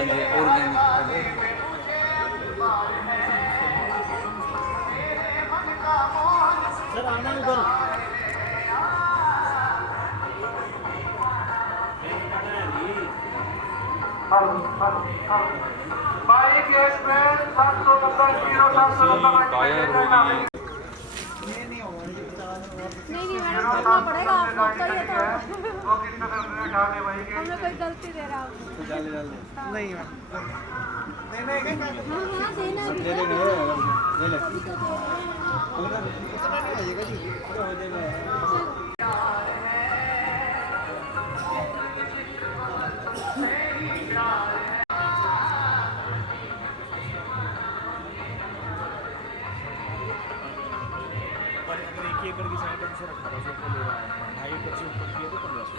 जी organic. Sir आना उधर। Bike express 790 tyre हो गई है। नहीं मैडम करना पड़ेगा आपको, तो ये तो हमें कोई गलती दे रहा है। जल्दी नहीं मैम देना है क्या? हाँ देना भी दे है। देंगे ले ले तभी तो दे रहे हैं। इतना नहीं आइएगा जी, पूरा हो जाएगा। पर अगर 1 एकड़ की साइड से 1800 ले रहा है, 2.5 एकड़ से ऊपर किया तो 1500।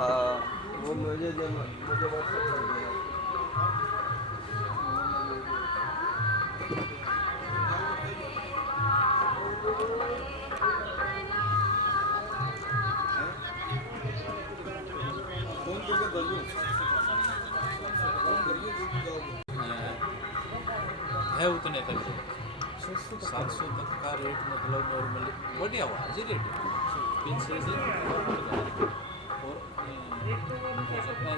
हाँ वो मुझे व्हाट्सएप कर दिया। है उतने तक 700 तक का रेट, मतलब नॉर्मली बढ़िया हुआ जी रेट पिछले से। और हो सकता है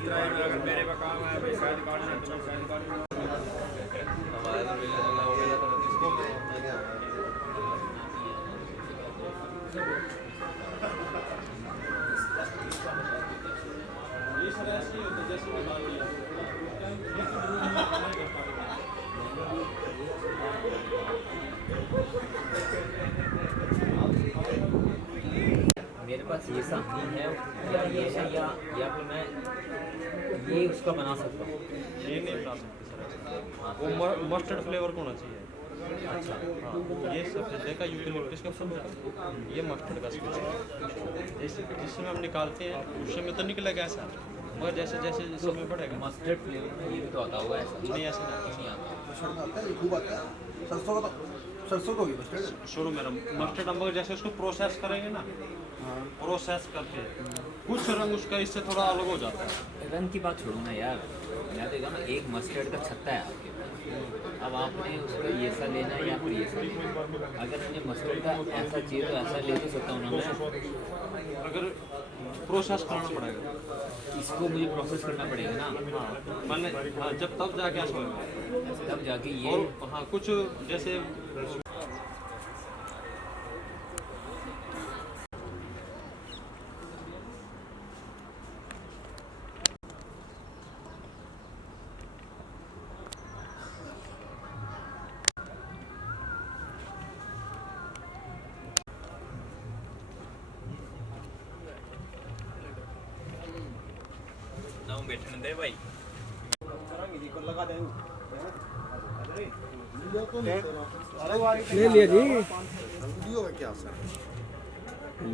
कि अगर मेरे पे काम है भाई शायद कार्ड से तो शायद कार्ड हमारे तो मिलने वाला हो गया तो इसको ये सर ऐसे ही होता जैसे मैं डाल दिया। मेरे पास ये सामने है या ये है या फिर मैं ये उसका बना सकता हूँ। ये नहीं बना सकते सर, वो मस्टर्ड फ्लेवर का होना चाहिए। अच्छा हाँ ये सब देखा यूकेलिप्टस का फूल होगा, ये मस्टर्ड का स्पेस है। जिसमें हम निकालते हैं उससे में तो निकलेगा ऐसा, मगर जैसे जैसे समय बढ़ेगा मस्टर्ड फ्लेवर में ये भी तो आता होगा ऐसा। नहीं ऐसे नहीं आता। सरसों को भी मस्टर्ड शुरू में मस्टर्ड हम मगर जैसे उसको प्रोसेस करेंगे ना, प्रोसेस करके कुछ रंग उसका इससे थोड़ा अलग हो जाता है। रंग की बात छोड़ो ना यार, मैं देखा ना एक मस्टर्ड का छत्ता है आपके पास, अब आपने उसका ये सा लेना है या फिर ये सा लेना है। अगर मुझे मस्टर्ड का ऐसा चाहिए तो ऐसा ले तो सकता हूँ ना मैं। अगर प्रोसेस करना पड़ेगा इसको मुझे प्रोसेस करना पड़ेगा ना। हाँ मैंने हाँ जब तब जाके ऐसा होगा, तब जाके ये और हाँ कुछ जैसे बैठने दे भाई। लगा दें ले लिया जी। वीडियो का क्या असर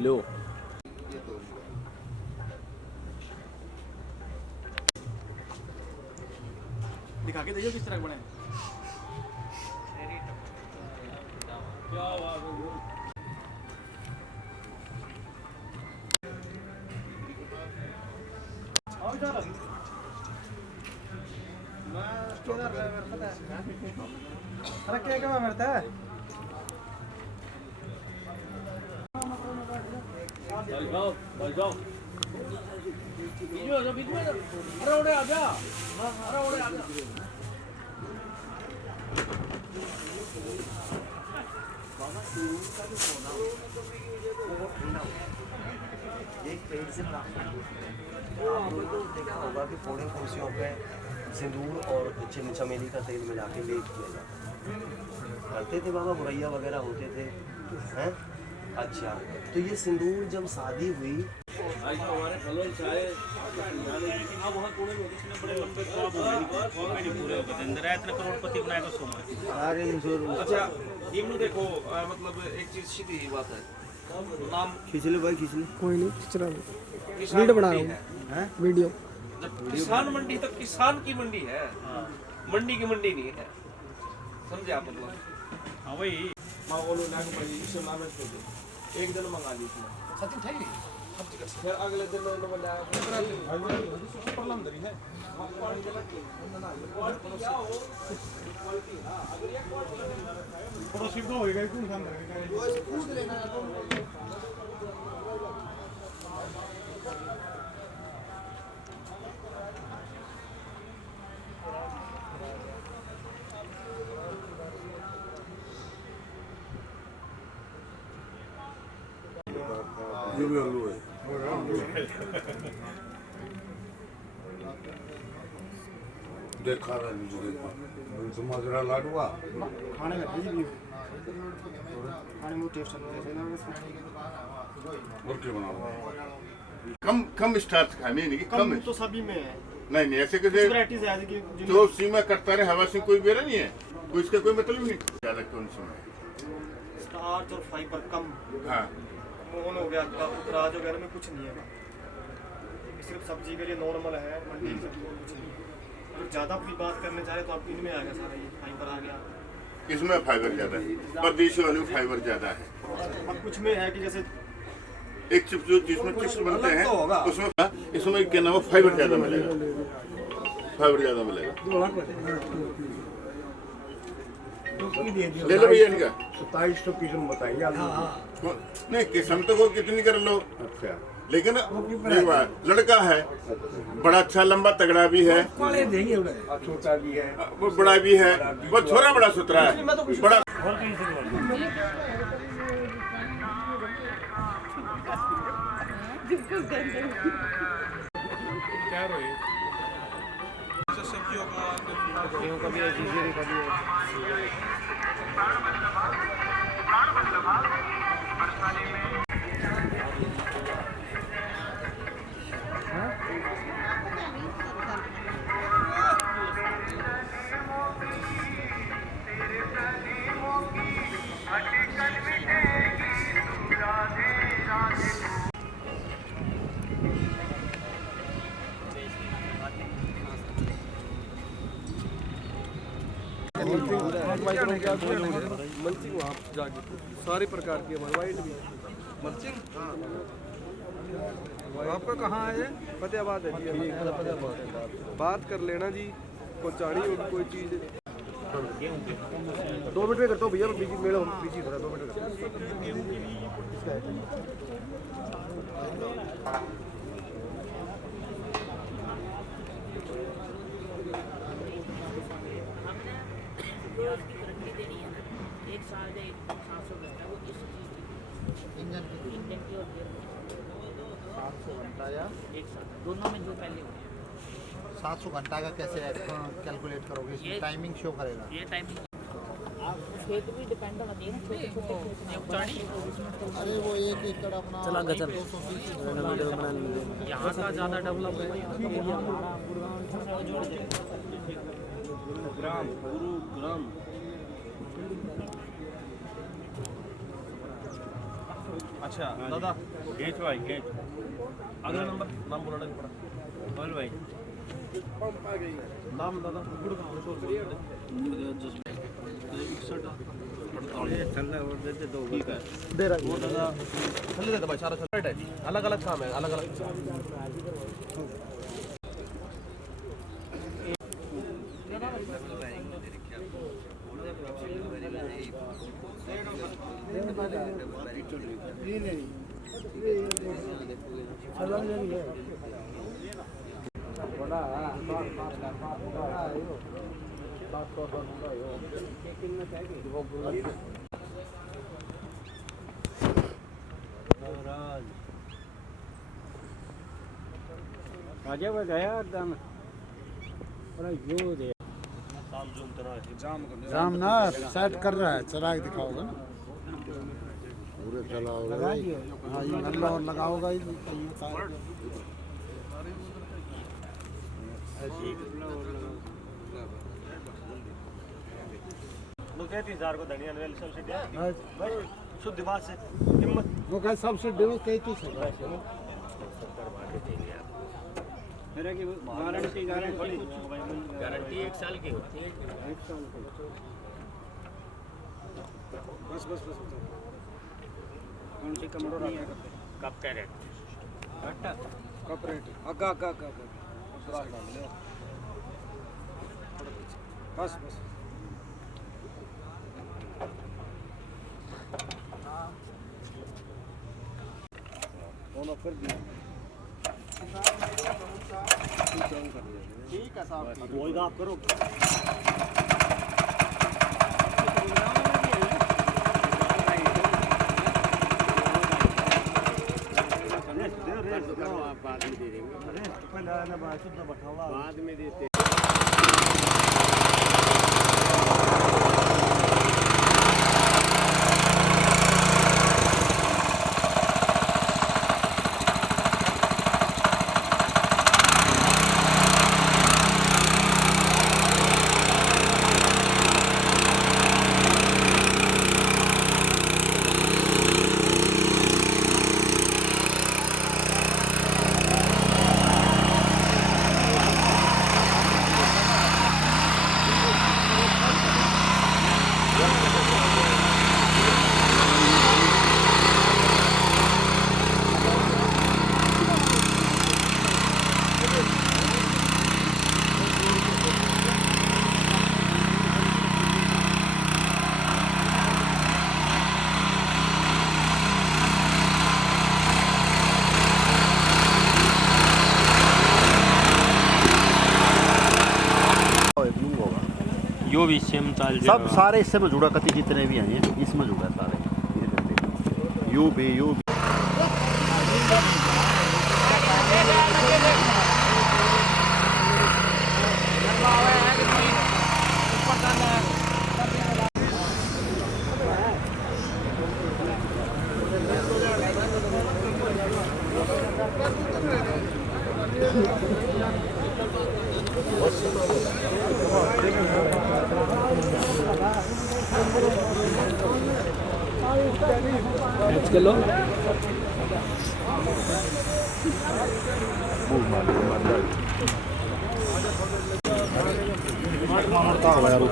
लो दिखा के देखिए किस तरह बने। क्या बात है। अरे क्या क्या मरता है एक पेड़ से आप लोगों को देखा होगा कि पूरे कुर्सियों पे सिंदूर और चमेली का तेल मिला के लेप किया जाता करते थे बाबा, बुरैया वगैरह होते थे हैं। अच्छा, तो ये सिंदूर जब शादी हुई अच्छा इमू देखो मतलब एक चीज सीधी बात है, नाम खींच ले भाई, खींच ले। कोई नहीं खींच रहा हूँ, किसान वीडियो बना रहा मंडी हूँ। है। वीडियो जब किसान मंडी तो किसान की मंडी है, मंडी की मंडी नहीं है, समझे आप मतलब। हाँ वही माँ बोलो नाग भाई इसे नाम है, एक दिन मंगा ली इसमें सचिन थे, फिर अगले दिन मैंने बनाया ये भी आलू है। देखा रहा मुझे, देखा समझ रहा लाडवा खाने में भेज दियो, खाने में टेस्ट और क्या बना कम कम स्टार्च खाने नहीं कम तो सभी में है, नहीं नहीं ऐसे कैसे वैरायटीज है कि जो सीमा करता रहे हवा से कोई बेरा नहीं है, कोई इसका कोई मतलब नहीं। ज्यादा कौन सी में स्टार्च और फाइबर कम, हाँ मोहन हो गया, राज वगैरह में कुछ नहीं है, सिर्फ सब्जी के लिए नॉर्मल है, मंडी की सब्जी में कुछ नहीं है। अगर ज़्यादा कोई बात करने चाहे तो आप इनमें आ गया सारा, ये फाइबर आ गया। इसमें फाइबर ज्यादा है, पर देशी वाले में फाइबर ज्यादा है। अब कुछ में है कि जैसे एक चिप्स जो जिसमें चिप्स बनते हैं उसमें इसमें क्या नाम है फाइबर ज्यादा मिलेगा, फाइबर ज्यादा मिलेगा। ले लो भैया इनका 2700 किस्म बताइए। नहीं किस्म तो को कितनी कर लो, अच्छा लेकिन लड़का है बड़ा अच्छा लंबा तगड़ा भी है, छोटा भी है, वो बड़ा भी है, वो छोरा बड़ा सुथरा है, बड़ा सब्जियों का कभी ऐसी चीजें कभी मल्चिंग वहाँ जाके सारी प्रकार की हमारे वाइट भी मल्चिंग। आपका कहाँ है? फतेहाबाद है जी, बात कर लेना जी, पहुँचानी होगी कोई चीज़। 2 मिनट में करता हूँ भैया, बिजी मेरा बिजी हो रहा है, 2 मिनट दोनों में जो पहले हो 700 घंटा का कैसे कैलकुलेट करोगे? इसमें टाइमिंग शो करेगा। ये टाइमिंग खेत भी डिपेंड होती है ना, छोटे छोटे। अरे वो 1 एकड़ अपना चला गचल यहाँ का ज़्यादा डेवलप है। गुरुग्राम अच्छा दादा गेट भाई गेट अगला नंबर नाम बोलना पड़ा बोल भाई नाम दादा ठीक है दे रहा वो दादा चल देता भाई सारा चल है, अलग अलग काम है, अलग अलग राजा गया एकदम जाम ना सेट कर रहा है, चराग दिखाओगे ना पूरे चलाओगे। हाँ ये गल्ला और लगाओगा ही को धनिया सबसे शुद्ध बात से हिम्मत वो कह सबसे डेढ़ 33 है। मेरा की गारंटी गारंटी 1 साल की होती है। बस कौन सी कमरों नहीं है कब का रेट? कप रेट अगा बस कर दिया ठीक है साहब, वही आप करो। बाद में दे देंगे, बाद में देते। यो भी सेम चाल सब सारे इससे में जुड़ा कति जितने भी हैं इसमें जुड़ा सारे यू भी चलो ಮಾಡ್ತಾ ಹೋಗ ಯಾರು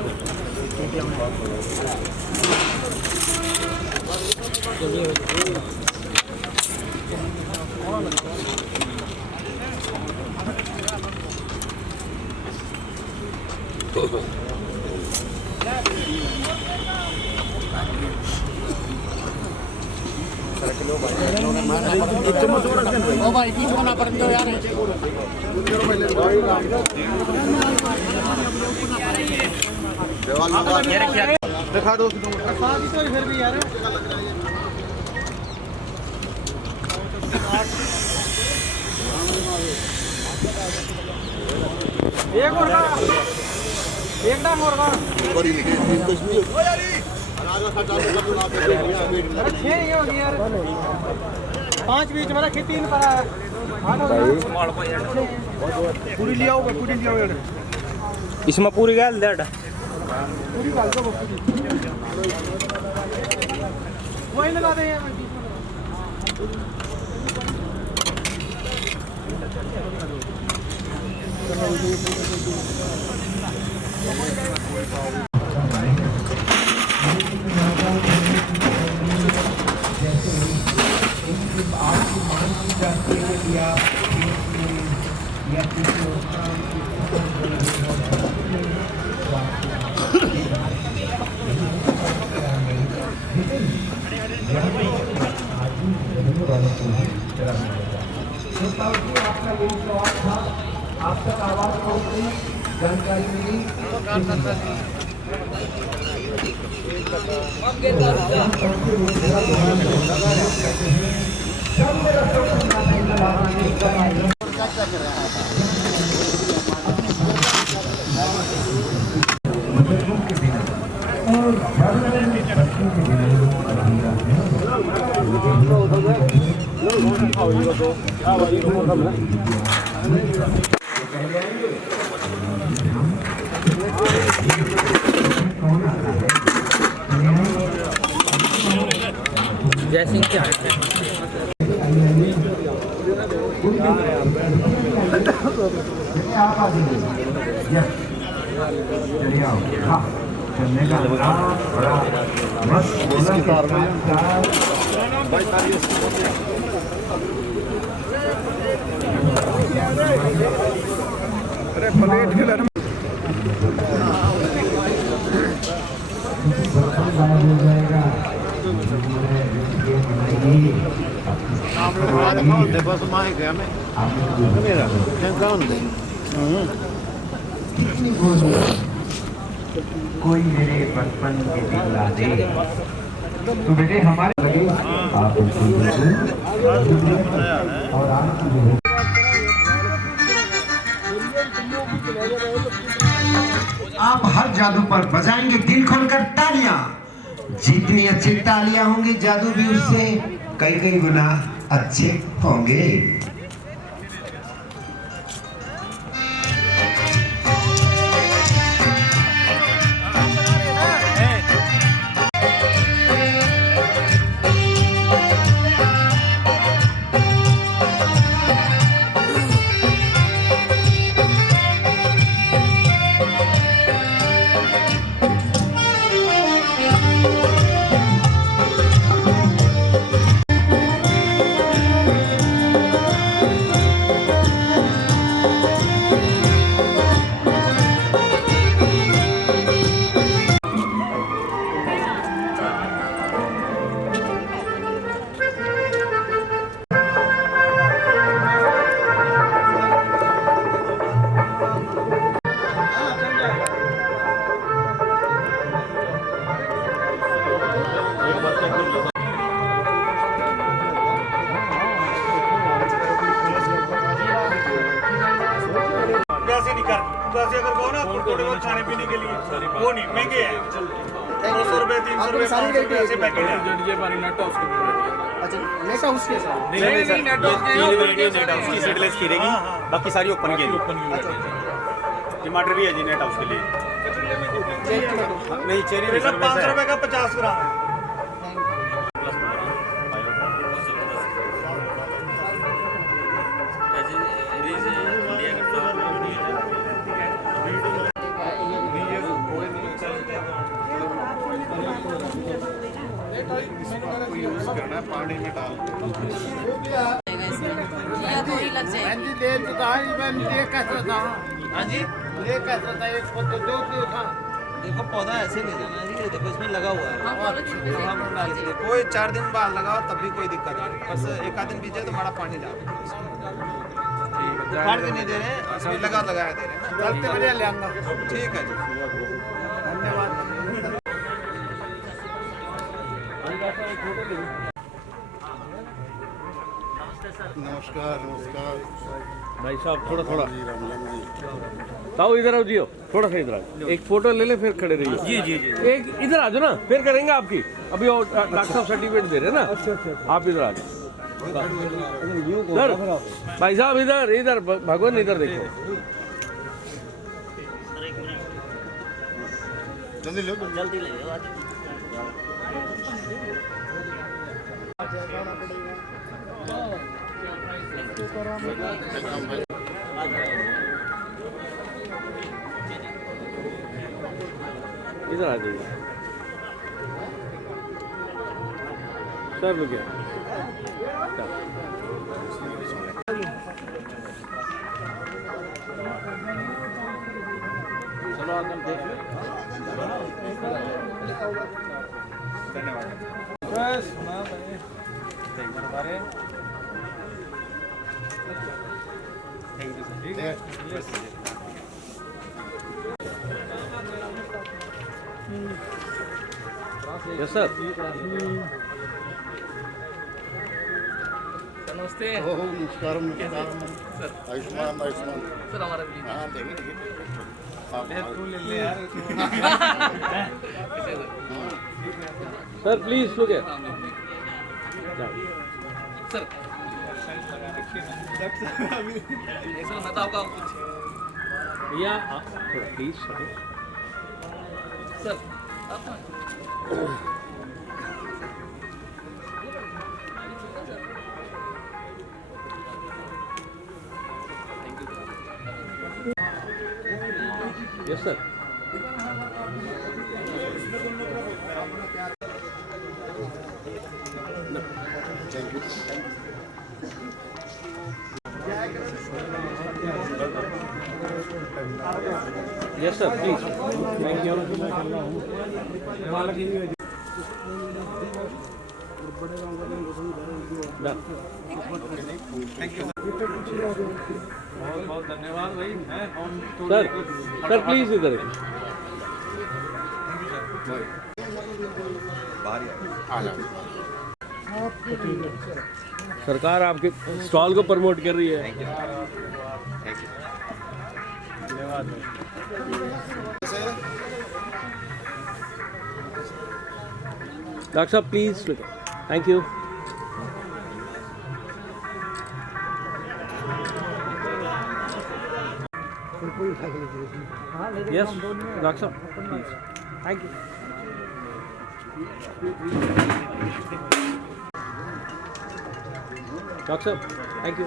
दिखा दो फिर भी यार एक और एक डांग और यार 5 बीच में रखी 3 पर पूरी लिया होगा पूरी लिया होगा इसमें पूरी गाल दे पूरी गाल दो वही लगा दे को ही चला मिलेगा। आपका यही सवाल था, आप तक आवाज पहुंची, जानकारी मिली। जय सिंह क्या चलने का बड़ा अरे प्लेट के लड़ कोई मेरे बचपन के दिन ला दे तो बेटे हमारे लगे आप और आप हर जादू पर बजाएंगे दिल खोलकर तालियां। जितनी अच्छी तालियां होंगी जादू भी उससे कई कई गुना अच्छे होंगे। अगर कहो ना खाने पीने के लिए वो नहीं महंगे हैं, 200 रुपए 300 रुपए ऐसे पैकेट है। नेट हाउस के साथ की सीडलेस की रहेगी, बाकी सारी ओपन की टमाटर भी है जी नेट हाउस के लिए। नहीं चेरी 500 रुपए का 50 ग्राम है। पानी में डाल देखो पौधा ऐसे नहीं देना है, देखो इसमें लगा हुआ है। कोई 4 दिन बाद लगाओ तब भी कोई दिक्कत नहीं, बस एक आध दिन बीजे तो हमारा पानी डालो। काट के नहीं दे रहे, इसमें लगाया दे रहे हैं। चलते बढ़िया ले आऊंगा। ठीक है जी, धन्यवाद। नमस्कार नमस्कार भाई साहब थोड़ा थोड़ा ताऊ इधर आओ जियो, थोड़ा सा इधर आओ, एक फोटो ले ले फिर खड़े रहिए। जी जी जी, एक इधर आ जाओ ना, फिर करेंगे आपकी। अभी डॉक्टर साहब सर्टिफिकेट दे रहे हैं ना। आप इधर आ जाओ सर। भाई साहब इधर इधर भगवान इधर देखो। जल्दी ले जल्दी ले लो। इधर आ जाइए सर, रुकिए। चलो आकर देख लो। धन्यवाद। Yes sir. नमस्ते। नमस्कार नमस्कार सर। आयुष्मान आयुष्मान सर हमारा हाँ देखिए देखिए sir please look at sir मैं तो आपका भैया थोड़ा please sir yes sir. Thank you. Yes sir please thank you. बहुत धन्यवाद भाई। सर सर प्लीज इधर सरकार आपके स्टॉल को प्रमोट कर रही है। धन्यवाद। डॉक्टर साहब please thank you. Yes doctor साहब प्लीज थैंक यू। डॉक्टर साहब थैंक यू।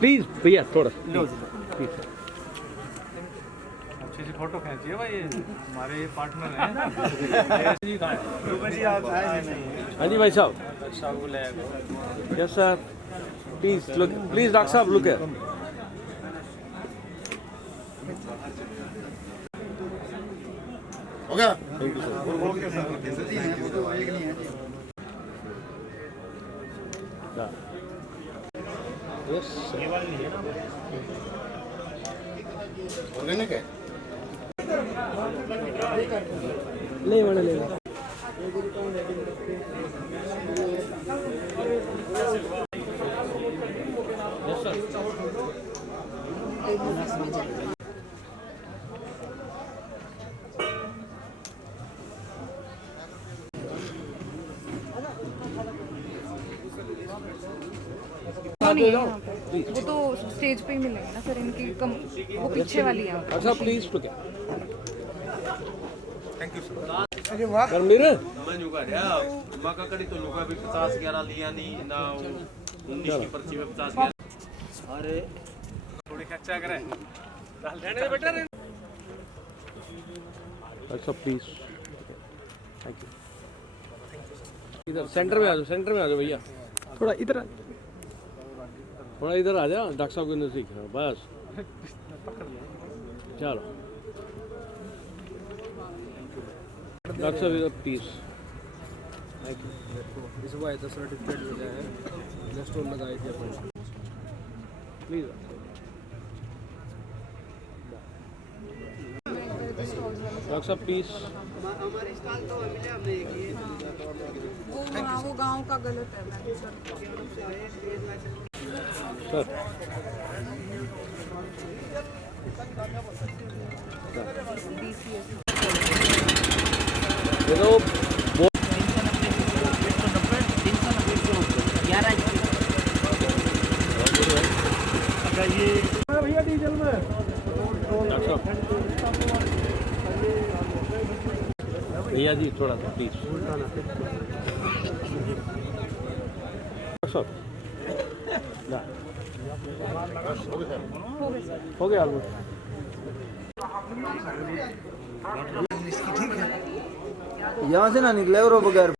प्लीज भैया थोड़ा प्लीज। अच्छी सी फोटो खींचिए भाई, हमारे ये पार्टनर हैं। जी कहाँ है? हाँ जी भाई साहब। साहब को ले आए। Yes sir please look please doctor साहब लुक है। हो गया। Thank you sir. Yes organic है। ले वाला ले नहीं है यहाँ पे। वो तो स्टेज पे ही मिलेंगे ना सर, इनकी वो पीछे वाली है। अच्छा प्लीज टू क्या थैंक यू सर। कर मेरे मैं जुगा रहा मका कड़ी तो जुगा भी 50-11 लिया नहीं ना 19 की पर्ची में 50-11। अरे थोड़ी खर्चा करें रहने दे बेटा। अच्छा प्लीज थैंक यू। इधर सेंटर में आ जाओ, सेंटर में आ जाओ भैया। थोड़ा इधर थोड़ा इधर आ जाओ डॉक्टर साहब के नजदीक। बस चलो डॉक्टर साहब इधर प्लीज थैंक यू। इस बार तो सर्टिफिकेट मिला है, स्टोर लगाई थी अपन प्लीज। डॉक्टर साहब प्लीज। वो गांव का गलत है मैम सर। ये तो भैया डीजल में भैया जी थोड़ा सा प्लीज। हो गया ऑलमोस्ट। यहाँ से ना निकले और बगैर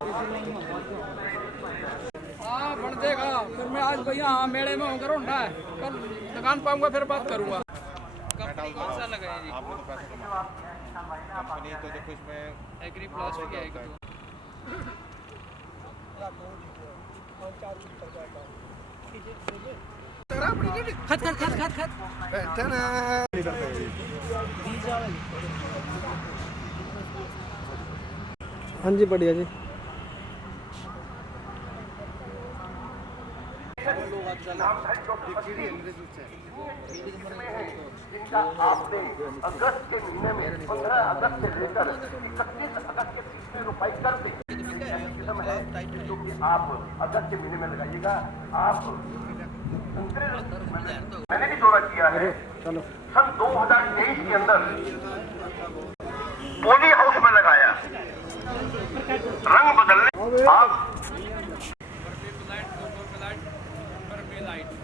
आज भैया हाँ मेले में होकर होंडा है, कल दुकान पाऊंगा फिर बात करूंगा। कंपनी कौन सा लगाया जी? आपने तो पैसे कमाए, कंपनी तो देखो इसमें एग्री प्लस क्या है? खत खत खत खत खत हाँ जी बढ़िया जी। जिनका आपने अगस्त के महीने में 15 अगस्त से लेकर 31 अगस्त के 30 रुपए कर दी। किस्म है जो कि आप अगस्त के महीने में लगाइएगा। आप मैंने भी दौरा किया है सन 2023 के अंदर पोली हाउस में लगाया, रंग बदलने आप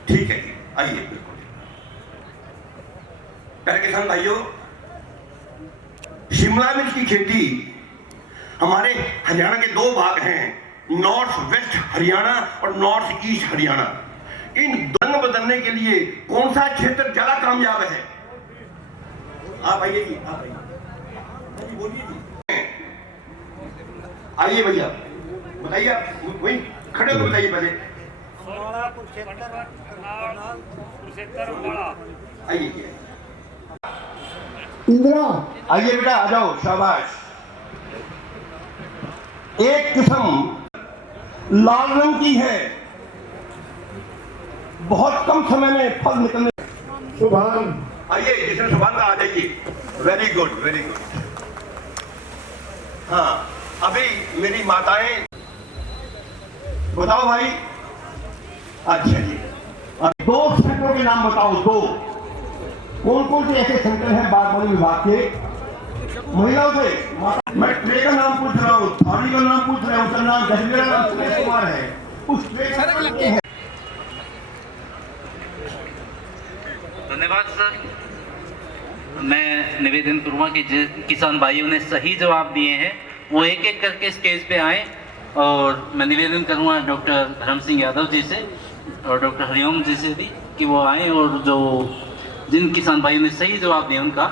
ठीक है जी आइए। प्यारे किसान भाइयों, शिमला मिर्च की खेती हमारे हरियाणा के दो भाग हैं, नॉर्थ वेस्ट हरियाणा और नॉर्थ ईस्ट हरियाणा। इन रंग बदलने के लिए कौन सा क्षेत्र ज्यादा कामयाब है? आप आइए जी, आप आइए, बोलिए जी। आइए भैया बताइए, आप वही खड़े हो बताइए पहले। आइए इंदिरा, आइए बेटा आ जाओ, शाबाश। एक किस्म लाल रंग की है, बहुत कम समय में फल निकलने। सुभान, आइए जिसने सुभान का आ जाइए। Very good very good. हाँ अभी मेरी माताएं बताओ भाई। अच्छा जी, अब दो सेंटरों के नाम बताओ, दो कौन कौन से ऐसे सेंटर हैं बागवानी विभाग के महिलाओं से? मैं ट्रे का नाम पूछ रहा हूँ, थाली का नाम पूछ रहा हूँ, उसका नाम गजमेरा सुरेश कुमार है, उस ट्रे का नाम क्या है? धन्यवाद सर। मैं निवेदन करूँगा कि जिन किसान भाइयों ने सही जवाब दिए हैं वो एक एक करके स्टेज पे आए, और मैं निवेदन करूँगा डॉक्टर धर्म सिंह यादव जी से और डॉक्टर हरिओम जी से भी कि वो आए और जो जिन किसान भाइयों ने सही जवाब दिया उनको।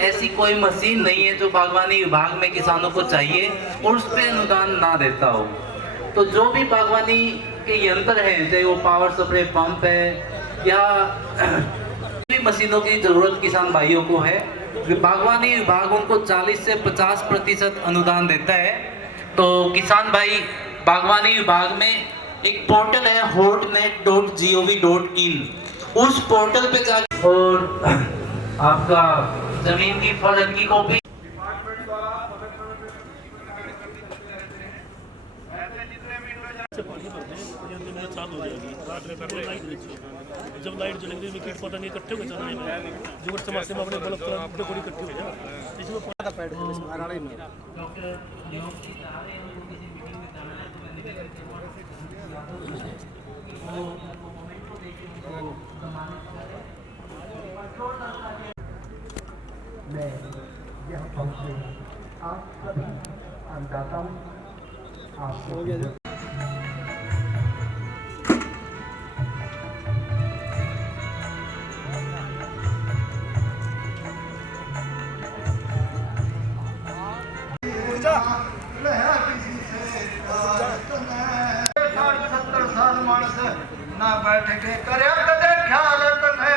ऐसी कोई मशीन नहीं है जो बागवानी विभाग में किसानों को चाहिए और उस पर अनुदान ना देता हो। तो जो भी बागवानी के यंत्र हैं, चाहे वो पावर स्प्रे पंप है या भी मशीनों की जरूरत किसान भाइयों को है, बागवानी विभाग उनको 40 से 50% अनुदान देता है। तो किसान भाई बागवानी विभाग में एक पोर्टल है hortnet.gov.in, उस पोर्टल पे जाकर और आपका जमीन की फर्ज की कॉपी जब लाइट जलेगी में कीट पौधा नहीं इकट्ठे हो जाते हैं, जो समाज में अपने बल्ब पूरी इकट्ठी हो जाए इसमें पौधा पैड है इसमें हराड़ा ही नहीं। मैं यहाँ पहुँचे आप सभी अन्नदाताओं आपको ना बैठ के करे कदे ख्याल तने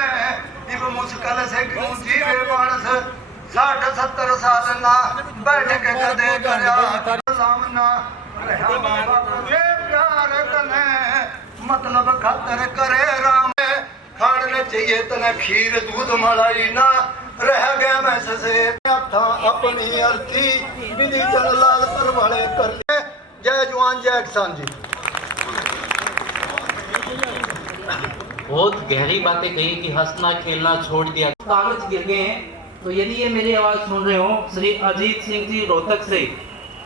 इब मुश्किल से क्यों जीवे मानस 60-70 साल ना बैठ के कदे करे सामना रहा बाबा ये प्यार तने मतलब खातर करे राम खाने चाहिए तने खीर दूध मलाई ना रह गया मैं से था अपनी अर्थी विधि चल लाल पर वाले कर जय जवान जय किसान जी। बहुत गहरी बातें कही कि हंसना खेलना छोड़ दिया। कागज गिर गए हैं, तो यदि ये मेरी आवाज सुन रहे हो श्री अजीत सिंह जी रोहतक से,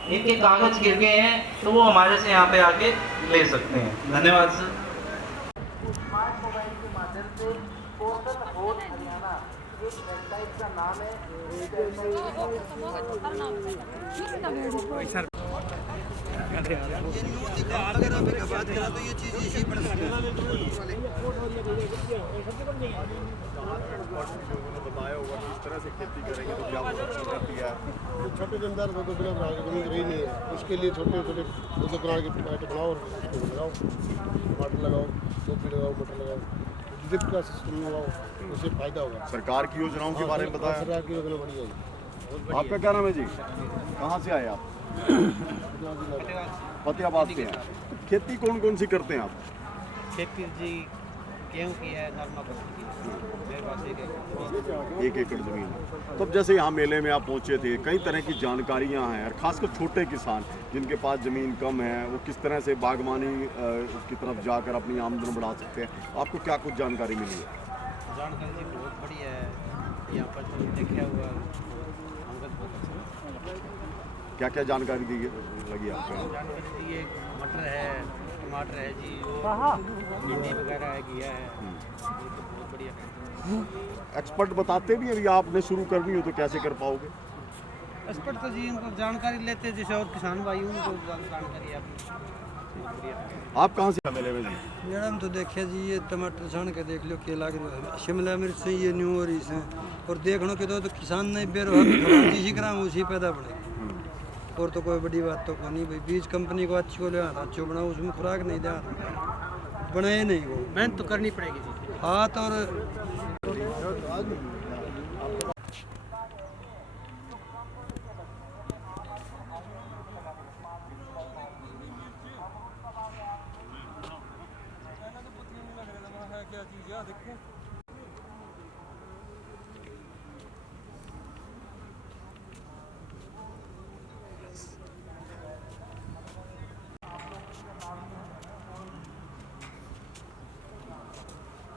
इनके कागज गिर गए हैं तो वो हमारे से यहाँ पे आके ले सकते हैं। धन्यवाद सर। स्मार्ट मोबाइल के माध्यम से पोर्टल होट हरियाणा एक वेबसाइट का नाम है। बताया होगा किस तरह से खेती करेंगे तो क्या रहती है। छोटे जमींदार को तो बिना बनाए जमीन रही नहीं है, उसके लिए छोटे छोटे मतलब बनाए के टमाटर बनाओ और लगाओ, टमाटर लगाओ, गोभी लगाओ, मटर लगाओ, ड्रिप का सिस्टम लगाओ, उससे फायदा होगा। सरकार की योजनाओं के बारे में बताया। सरकार की योजना बढ़िया है। आपका क्या नाम है जी? कहाँ से आए आप? फतेहाबाद से हैं। तो खेती कौन कौन सी करते हैं आप? खेती जी गेहूँ की है, नरमा की है, मेरे पास 1 एकड़ जमीन है। तब जैसे यहाँ मेले में आप पहुँचे थे, कई तरह की जानकारियाँ हैं और खासकर छोटे किसान जिनके पास ज़मीन कम है, वो किस तरह से बागवानी की तरफ जाकर अपनी आमदन बढ़ा सकते हैं। आपको क्या कुछ जानकारी मिली है? जानकारी जी बहुत बढ़िया है, यहाँ पर जो देखा हुआ क्या क्या जानकारी दी लगी आपको? जानकारी दी है, मटर है, टमाटर है जी, भिंडी वगैरह है, घिया है, बहुत बढ़िया। एक्सपर्ट बताते भी अभी आपने शुरू करनी हो तो कैसे कर पाओगे? एक्सपर्ट तो जी इनको जानकारी लेते हैं, जैसे और किसान भाई उनको जानकारी है अपनी। आप कहाँ से मेले में जी? मैडम तो देखिए जी, ये टमाटर छान के देख लो, केला के शिमला मिर्च से ये न्यू और इस हैं, और देखने के तो किसान नहीं बेरो जिसी कराम उसी पैदा बढ़ेगी। और तो कोई बड़ी बात तो नहीं भाई, बीज कंपनी को अच्छी को ले आता, अच्छो बनाओ, उसमें खुराक नहीं दे बनाए नहीं वो, मेहनत तो करनी पड़ेगी जी। हाथ और क्या चीज़ है देखो।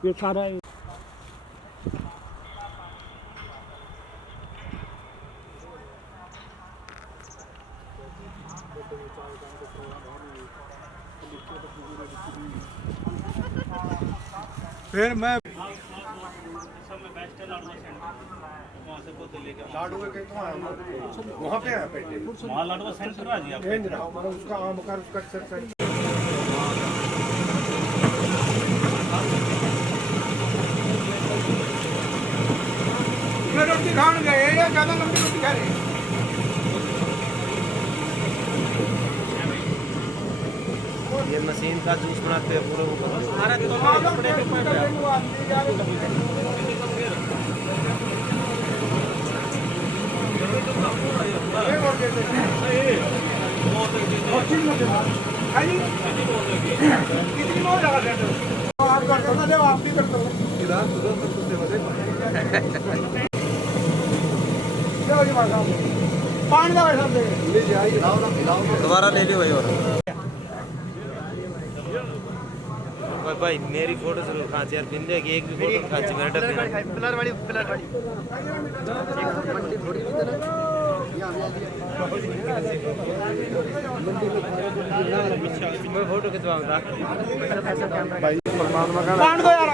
ये सारा फिर मैं लाडुए के वहाँ पे है पेटे, वहाँ लाडुआ सेंटर है जी आप। उसका आम का उसका रोटी खान गए या ज़्यादा लंबी रोटी खा रहे हैं? ये मशीन का जूस बनाते हैं पूरे ऊपर। कितनी मोड़ लगा देते हो? आप करते हो ना, जब आप भी करते हो पानी का पैसा दोबारा ले लियो भाई। और भाई मेरी फोटो जरूर खांच यार, बिंदे की एक भी फोटो खांच मेरा डर पिलर वाली मैं फोटो खिंचवाऊंगा भाई पान को यार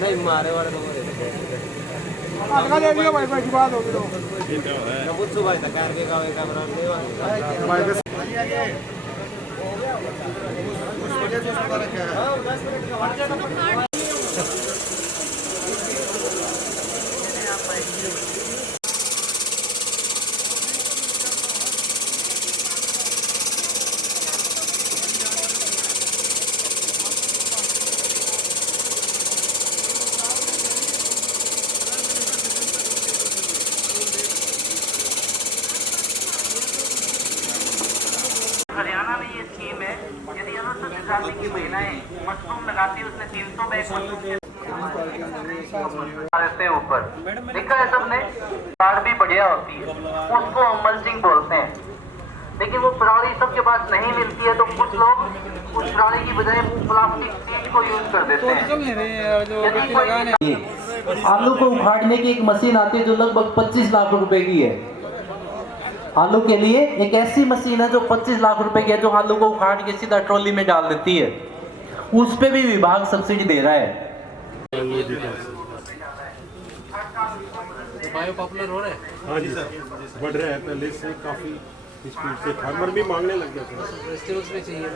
नहीं मारे वाले लगा दे दियो भाई, की बात होगी तो मैं पूछूं भाई कार के का कैमरा भाई हरियाणा में ये स्कीम है, यदि अनुसूचित जाति की महिलाएं मशरूम लगाती है, उसने 300 बैग से ऊपर देखा है सबने। कार्ड भी बढ़िया होती है, उसको हम मल्चिंग बोलते हैं। लेकिन वो पराली सबके पास नहीं मिलती है, तो कुछ लोग उस पराली की बजाय प्लास्टिक शीट को यूज कर देते हैं। आलू को उखाड़ने की एक मशीन आती है जो लगभग 25 लाख रुपए की है। आलू के लिए एक ऐसी मशीन है जो 25 लाख रुपए की है, जो आलू को उखाड़ के सीधा ट्रॉली में डाल देती है। उस पे भी विभाग सब्सिडी दे रहा है। बायो पॉपुलर हो रहे हैं? हाँ जी सर, बढ़ रहा है पहले से काफ़ी स्पीड से फार्मर भी मांगने लग गया था। फेस्टिवल्स में चाहिए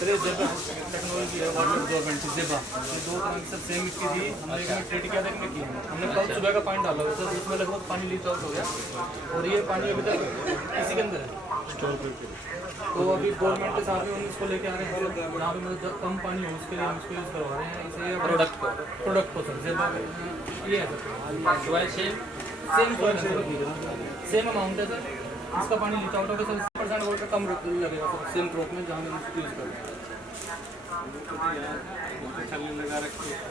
सर ये जेबा टेक्नोलॉजी है गवर्नमेंट जेबा, ये 2 तरह की सर सेम मिट्टी थी, हमने एक में ट्रेड किया था, एक में किया। हमने कल सुबह का पानी डाला हुआ सर, उसमें लगभग पानी लीक आउट हो गया और ये पानी अभी तक इसी के अंदर है स्टोर करके। तो अभी गवर्नमेंट के साथ में हम इसको लेके आ रहे हैं, जहाँ पे मतलब कम पानी हो उसके लिए हम इसको यूज़ करवा रहे हैं। इसे प्रोडक्ट को सर जेबा ये है सर सेम अमाउंट है सर, इसका पानी लीक आउट होगा सर 60% वाटर कम लगेगा सर सेम क्रॉप में जहाँ हम इसको यूज़ करते हैं।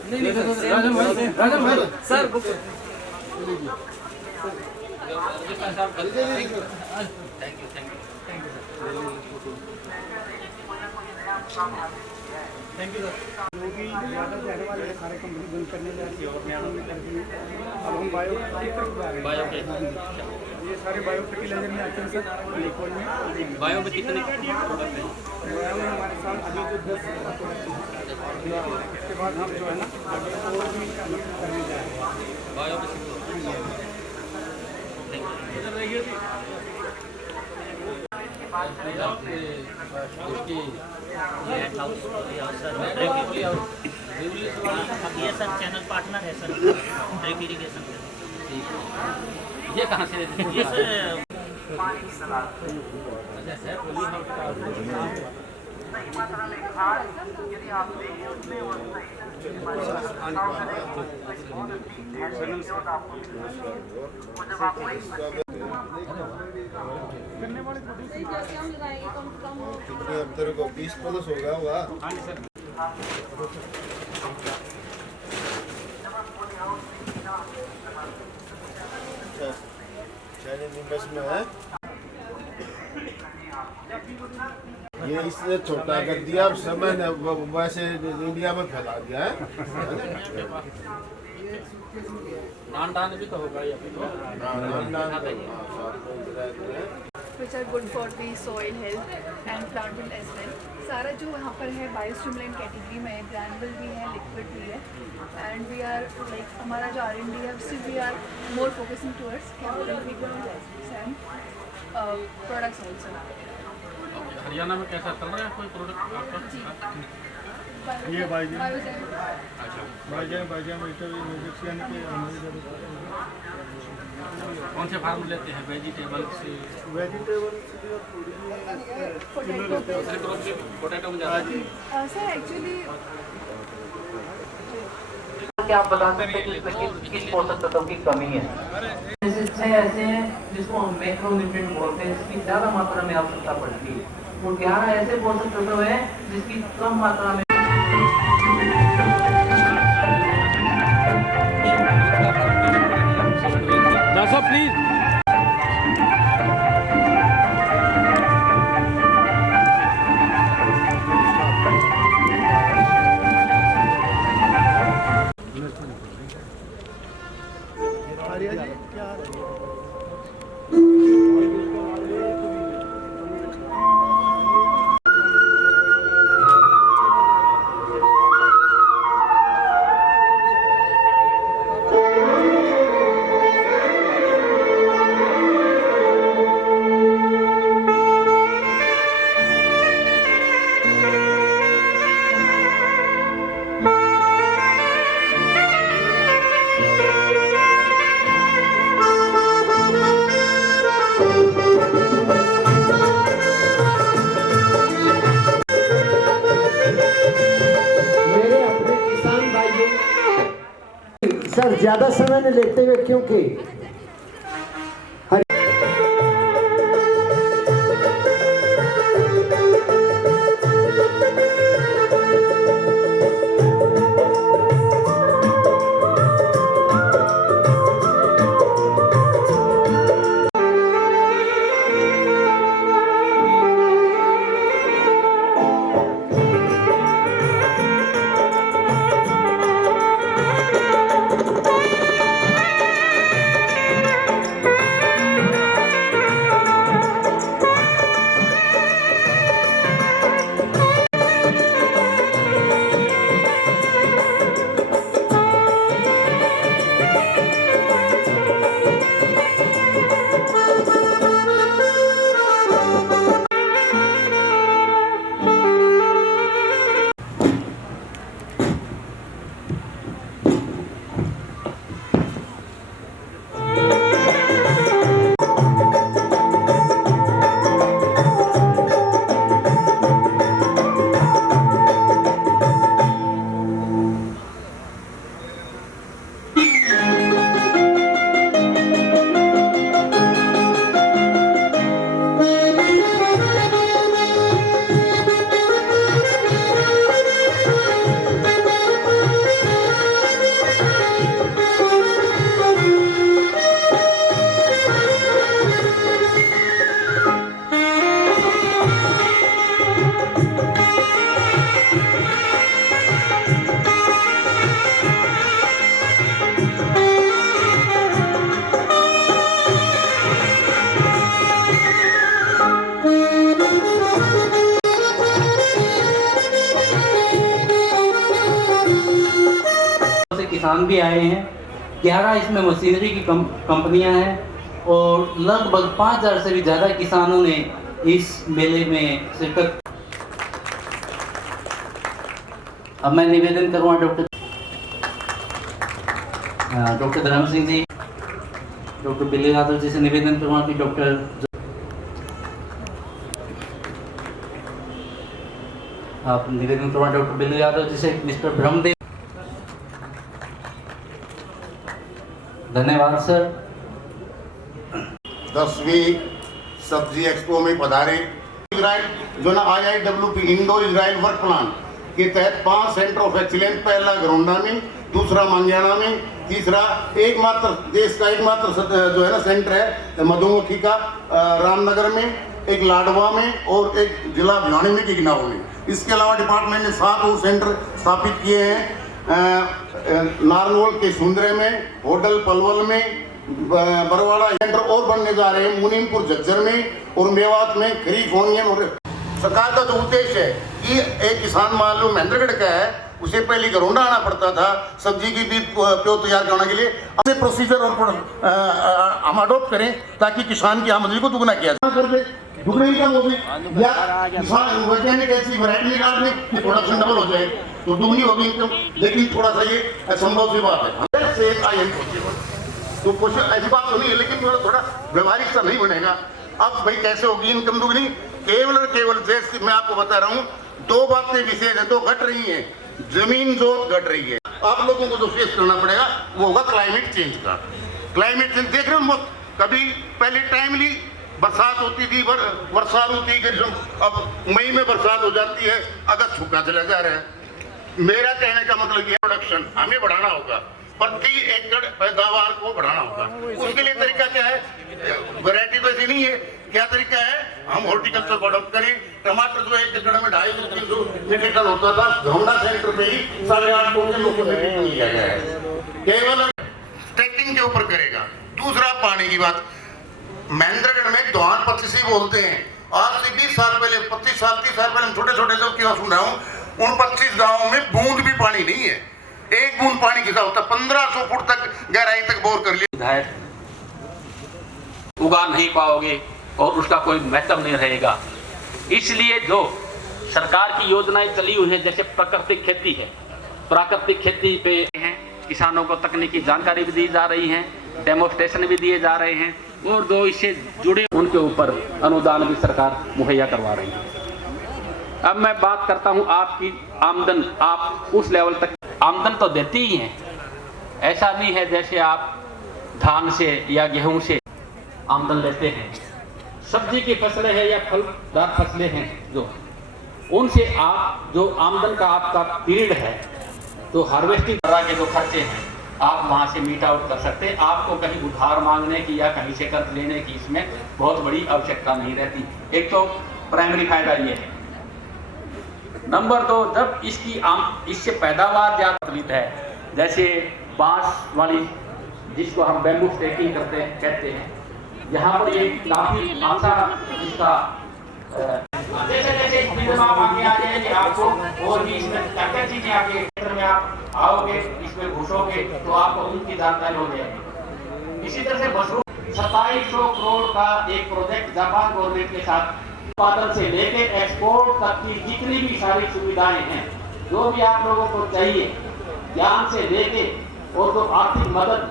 नहीं राजन भाई सर थैंक यू सर। जो भी ज़्यादा से ज़्यादा वाले सारे कंपनी बंद करने जा रही है और नया में कर दी। अब हम बायो के ये सारे बायो फर्टिलाइजर में आते हैं सर, लिक्विड में। बायो में कितने बायो में हमारे साथ अभी तो 10 इसके बाद हम जो है ना आगे और भी करने जा रहे हैं बायो में ये सर चैनल पार्टनर है सर ड्रिप इरिगेशन। ये कहाँ से ये सर कितने अब तेरे को 20 प्लस हो गया होगा। चाइनीज इन्वेस्टमेंट है ये, इसने छोटा कर दिया, अब समय ने वैसे इंडिया में फैला दिया है। नान भी तो होगा which are good for the soil health and plant health as well. सारा जो यहाँ पर है बायोस्टिमुलेंट कैटेगरी में ग्रैनुअल भी है, लिक्विड भी है, एंड वी आर लाइक हमारा जो R&D है उससे we are more focusing towards capital requirements and products also. Haryana में कैसा चल रहा है कोई प्रोडक्ट आपका? ये बाइजन कौन से फार्म लेते हैं? वेजिटेबल से पोटैटो में ज़्यादा सर एक्चुअली क्या आप बता सकते हैं किस पोषक तत्व की कमी है? ऐसे हैं जिसको हम मैक्रोन्यूट्रिएंट बोलते हैं, इसकी ज्यादा मात्रा में आवश्यकता पड़ती है। वो 11 ऐसे पोषक तत्व हैं जिसकी कम मात्रा में प्लीज सर ज्यादा समय न लेते हुए क्योंकि किसान भी आए हैं। 11 इसमें मशीनरी की कंपनियां हैं और लगभग 5000 से भी ज़्यादा किसानों ने इस मेले में शिरकत। अब मैं निवेदन करूँगा डॉक्टर धर्म सिंह जी, डॉक्टर बिल्ली यादव जी से निवेदन करूँगा कि डॉक्टर आप निवेदन करूँगा डॉक्टर बिल्ली यादव जी से मिस्टर ब्रह्मदेव। धन्यवाद सर। 10वीं सब्जी एक्सपो में पधारे। इजराइल जो ना IIWP Indo Israel work plan के तहत 5 सेंटर ऑफ एक्सीलेंस, पहला गरोंडा में, दूसरा मांगियाना में, तीसरा एकमात्र देश का एकमात्र जो है ना सेंटर है मधुमक्खी का रामनगर में, एक लाडवा में और एक जिला भिवानी में, एक नाव में। इसके अलावा डिपार्टमेंट ने 7 और सेंटर स्थापित किए हैं। नारनौल के सुंदरे में, होटल पलवल में, बरवाड़ा सेंटर और बनने जा रहे हैं, मुनीमपुर झज्जर में और मेवात में, खरीफ होंगे। और सरकार का जो उद्देश्य है कि एक किसान मालूम महेंद्रगढ़ का है, उसे पहले गरोंडा आना पड़ता था सब्जी की बीज प्यो तैयार करने के लिए। अपने प्रोसीजर और हम अडोप्ट करें ताकि किसान की आमदनी को दुगना किया जाए, दुगना इनकम हो गई, या किसान वैज्ञानिक ऐसी वैरायटी निकाल दें कि प्रोडक्शन डबल हो जाए तो दुगनी होगी इनकम। लेकिन थोड़ा सा ये असंभव सी बात है, तो कुछ ऐसी बात तो नहीं है, लेकिन थोड़ा व्यवहारिक सा नहीं बनेगा। अब भाई कैसे होगी इनकम दुगनी? केवल और केवल जैसे मैं आपको बता रहा हूँ, 2 बातें विशेष है, 2 घट रही हैं। जमीन जोत घट रही है। आप लोगों को जो फेस करना पड़ेगा वो होगा क्लाइमेट चेंज का। क्लाइमेट चेंज देख रहे हो, कभी पहले टाइमली बरसात होती थी, वर्षा होती थी, अब मई में बरसात हो जाती है, अगस्त सूखा चला जा रहा है। मेरा कहने का मतलब ये प्रोडक्शन हमें बढ़ाना होगा, प्रति एकड़ पैदावार को बढ़ाना होगा। उसके लिए तरीका क्या है? वैरायटी तो ऐसी नहीं है। क्या तरीका है? हम हॉर्टिकल्चर को अडॉप्ट करें। टमाटर जो 1 एकड़ में 250-300 मीट्रिक टन होता था, घोंडा सेंटर पे ही 8.5 टन मीट्रिक टन लिया गया है। केवल स्टैकिंग के ऊपर करेगा। दूसरा पानी की बात, महेंद्रगढ़ में दोहान 25 बोलते हैं। आज से 20 साल पहले, 25 साल 30 साल पहले हम छोटे छोटे लोग क्यों सुन रहा हूँ, उन 25 गाँवों में बूंद भी पानी नहीं है। 1 बूंद पानी कितना होता है? 1500 फुट तक गहराई तक बोर कर लिया। उगा नहीं पाओगे और उसका कोई महत्व नहीं रहेगा। इसलिए जो सरकार की योजनाएं चली हुई हैं, जैसे प्राकृतिक खेती है, प्राकृतिक खेती पे हैं, किसानों को तकनीकी जानकारी भी दी जा रही है, डेमोस्ट्रेशन भी दिए जा रहे हैं, और जो इससे जुड़े उनके ऊपर अनुदान भी सरकार मुहैया करवा रही है। अब मैं बात करता हूं आपकी आमदन। आप उस लेवल तक आमदन तो देती ही हैं, ऐसा नहीं है जैसे आप धान से या गेहूं से आमदन लेते हैं। सब्जी की फसलें हैं या फलदार फसलें हैं, जो उनसे आप जो आमदन का आपका पीरियड है, तो हार्वेस्टिंग तरह के जो खर्चे हैं आप वहाँ से मीट आउट कर सकते हैं। आपको कहीं उधार मांगने की या कहीं से कर्ज लेने की इसमें बहुत बड़ी आवश्यकता नहीं रहती। एक तो प्राइमरी फायदा ये है। नंबर 2, जब इससे पैदावार ज़्यादा है, जैसे बांस वाली जिसको हम बैम्बू स्टेकिंग कहते हैं, यहाँ पर ये काफी अच्छा इसका जैसे जैसे आगे आ जाएंगे आपको और भी इसमें क्या चीजें आगे में आप आओगे, इसमें घुसोगे तो आपको उनकी जानकारी हो जाएगी। इसी तरह से मशरूम 2700 करोड़ का एक प्रोजेक्ट जापान गवर्नमेंट के साथ, उत्पादन से लेके एक्सपोर्ट तक की जितनी भी सारी सुविधाएं हैं, जो भी आप लोगों को चाहिए, ज्ञान से लेके और जो आर्थिक मदद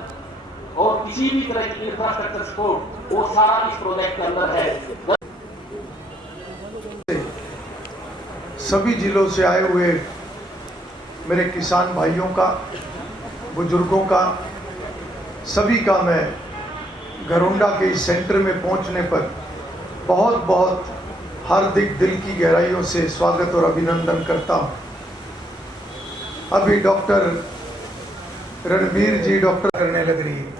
और किसी भी तरह की इंफ्रास्ट्रक्चर सपोर्ट, वो सारा इस प्रोजेक्ट के अंदर है। सभी जिलों से आए हुए मेरे किसान भाइयों का, बुजुर्गों का, सभी का मैं घरोंडा के इस सेंटर में पहुंचने पर बहुत बहुत हार्दिक दिल की गहराइयों से स्वागत और अभिनंदन करता हूं। अभी डॉक्टर रणबीर जी डॉक्टर करने लग रही है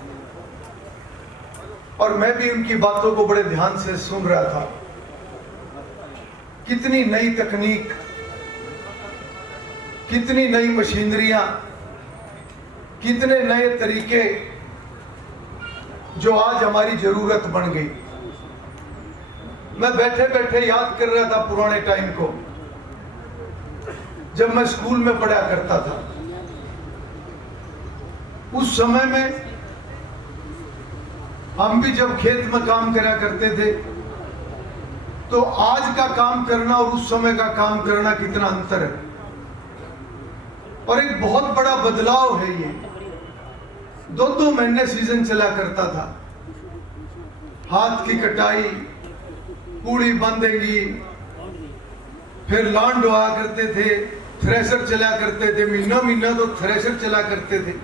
और मैं भी उनकी बातों को बड़े ध्यान से सुन रहा था। कितनी नई तकनीक, कितनी नई मशीनरियां, कितने नए तरीके जो आज हमारी जरूरत बन गई। मैं बैठे बैठे याद कर रहा था पुराने टाइम को, जब मैं स्कूल में पढ़ा करता था। उस समय में हम भी जब खेत में काम करा करते थे तो आज का काम करना और उस समय का काम करना कितना अंतर है, और एक बहुत बड़ा बदलाव है ये। 2-2 महीने सीजन चला करता था, हाथ की कटाई, पूड़ी बांधेगी, फिर लॉन ढोआ करते थे, थ्रेशर चला करते थे, महीना तो थ्रेशर चला करते थे।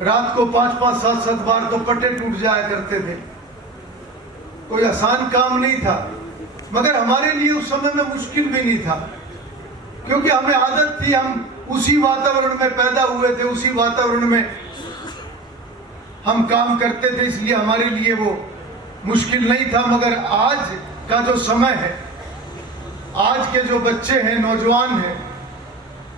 रात को 5-5, 7-7 बार तो पट्टे टूट जाया करते थे। कोई आसान काम नहीं था, मगर हमारे लिए उस समय में मुश्किल भी नहीं था, क्योंकि हमें आदत थी, हम उसी वातावरण में पैदा हुए थे, उसी वातावरण में हम काम करते थे, इसलिए हमारे लिए वो मुश्किल नहीं था। मगर आज का जो समय है, आज के जो बच्चे हैं, नौजवान हैं,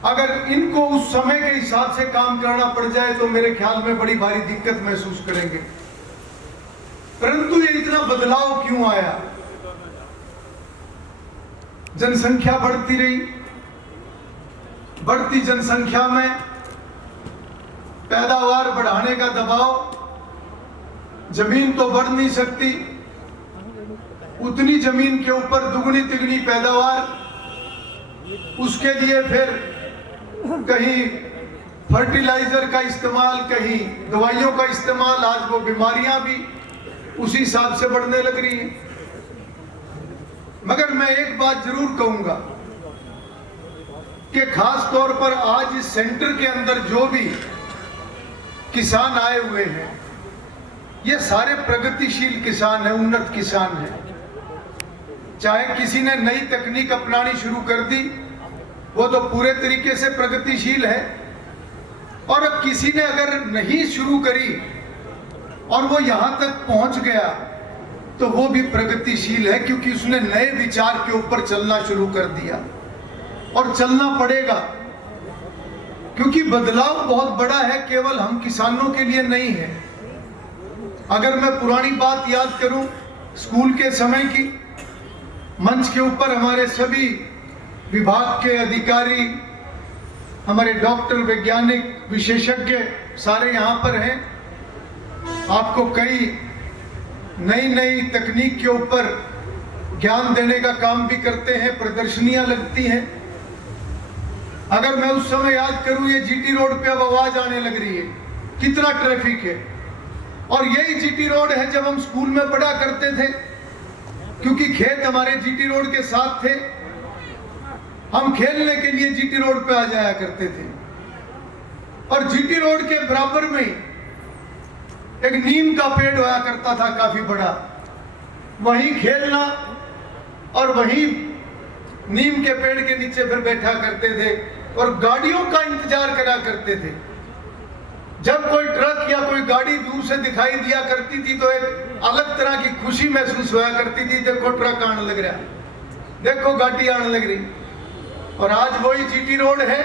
अगर इनको उस समय के हिसाब से काम करना पड़ जाए तो मेरे ख्याल में बड़ी भारी दिक्कत महसूस करेंगे। परंतु ये इतना बदलाव क्यों आया? जनसंख्या बढ़ती रही, बढ़ती जनसंख्या में पैदावार बढ़ाने का दबाव, जमीन तो बढ़ नहीं सकती, उतनी जमीन के ऊपर दुगनी तिगनी पैदावार, उसके लिए फिर कहीं फर्टिलाइजर का इस्तेमाल, कहीं दवाइयों का इस्तेमाल, आज वो बीमारियां भी उसी हिसाब से बढ़ने लग रही हैं। मगर मैं एक बात जरूर कहूंगा कि खास तौर पर आज इस सेंटर के अंदर जो भी किसान आए हुए हैं, ये सारे प्रगतिशील किसान हैं, उन्नत किसान हैं। चाहे किसी ने नई तकनीक अपनानी शुरू कर दी, वो तो पूरे तरीके से प्रगतिशील है, और अब किसी ने अगर नहीं शुरू करी और वो यहां तक पहुंच गया तो वो भी प्रगतिशील है, क्योंकि उसने नए विचार के ऊपर चलना शुरू कर दिया, और चलना पड़ेगा, क्योंकि बदलाव बहुत बड़ा है, केवल हम किसानों के लिए नहीं है। अगर मैं पुरानी बात याद करूं स्कूल के समय की, मंच के ऊपर हमारे सभी विभाग के अधिकारी, हमारे डॉक्टर, वैज्ञानिक, विशेषज्ञ सारे यहाँ पर हैं। आपको कई नई नई तकनीक के ऊपर ज्ञान देने का काम भी करते हैं, प्रदर्शनियां लगती हैं। अगर मैं उस समय याद करूं, ये जीटी रोड पे अब आवाज आने लग रही है, कितना ट्रैफिक है, और यही जीटी रोड है जब हम स्कूल में पढ़ा करते थे, क्योंकि खेत हमारे जीटी रोड के साथ थे, हम खेलने के लिए जीटी रोड पे आ जाया करते थे। और जीटी रोड के बराबर में एक नीम का पेड़ होया करता था, काफी बड़ा, वहीं खेलना और वहीं नीम के पेड़ के नीचे फिर बैठा करते थे और गाड़ियों का इंतजार करा करते थे। जब कोई ट्रक या कोई गाड़ी दूर से दिखाई दिया करती थी तो एक अलग तरह की खुशी महसूस होया करती थी, देखो ट्रक आने लग रहा, देखो गाड़ी आने लग रही। और आज वही जीटी रोड है,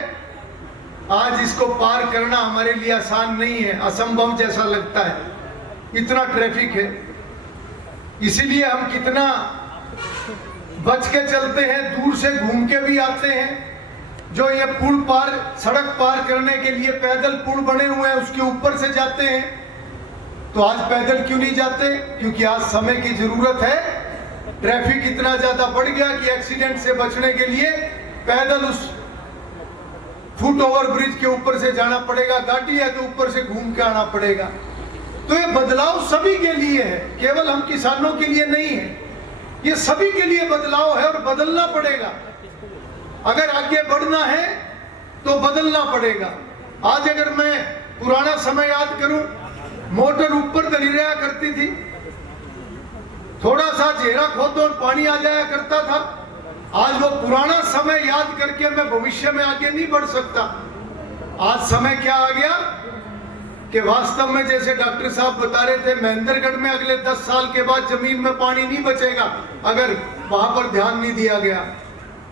आज इसको पार करना हमारे लिए आसान नहीं है, असंभव जैसा लगता है, इतना ट्रैफिक है। इसीलिए हम कितना बच के चलते हैं, दूर से घूम के भी आते हैं। जो ये पुल पार, सड़क पार करने के लिए पैदल पुल बने हुए हैं, उसके ऊपर से जाते हैं। तो आज पैदल क्यों नहीं जाते? क्योंकि आज समय की जरूरत है, ट्रैफिक इतना ज्यादा बढ़ गया कि एक्सीडेंट से बचने के लिए पैदल उस फुट ओवर ब्रिज के ऊपर से जाना पड़ेगा, गाड़ी है तो ऊपर से घूम के आना पड़ेगा। तो ये बदलाव सभी के लिए है, केवल हम किसानों के लिए नहीं है, ये सभी के लिए बदलाव है और बदलना पड़ेगा। अगर आगे बढ़ना है तो बदलना पड़ेगा। आज अगर मैं पुराना समय याद करूं, मोटर ऊपर दली रहा करती थी, थोड़ा सा चेहरा खोदो और पानी आ जाया करता था। आज वो पुराना समय याद करके मैं भविष्य में आगे नहीं बढ़ सकता। आज समय क्या आ गया कि वास्तव में जैसे डॉक्टर साहब बता रहे थे, महेंद्रगढ़ में अगले 10 साल के बाद जमीन में पानी नहीं बचेगा अगर वहां पर ध्यान नहीं दिया गया।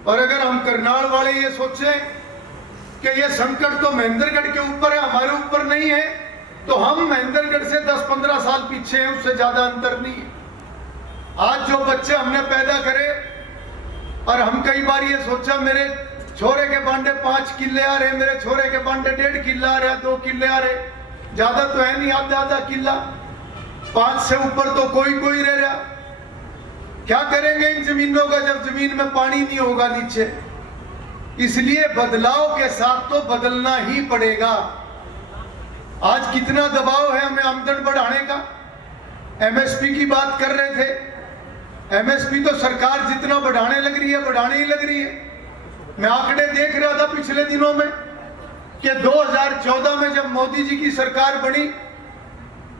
और अगर हम करनाल वाले ये सोचे कि ये संकट तो महेंद्रगढ़ के ऊपर है, हमारे ऊपर नहीं है, तो हम महेंद्रगढ़ से 10-15 साल पीछे हैं, उससे ज्यादा अंतर नहीं है। आज जो बच्चे हमने पैदा करे, और हम कई बार ये सोचा मेरे छोरे के बांडे 5 किले आ रहे, मेरे छोरे के बांडे 1.5 किला आ रहा, 2 किले आ रहे, ज्यादा तो है नहीं, आधा किला, 5 से ऊपर तो कोई रह रहा। क्या करेंगे इन जमीनों का जब जमीन में पानी नहीं होगा नीचे? इसलिए बदलाव के साथ तो बदलना ही पड़ेगा। आज कितना दबाव है हमें आमदन बढ़ाने का। एमएसपी की बात कर रहे थे, एमएसपी तो सरकार जितना बढ़ाने लग रही है, बढ़ाने ही लग रही है। मैं आंकड़े देख रहा था पिछले दिनों में कि 2014 में जब मोदी जी की सरकार बनी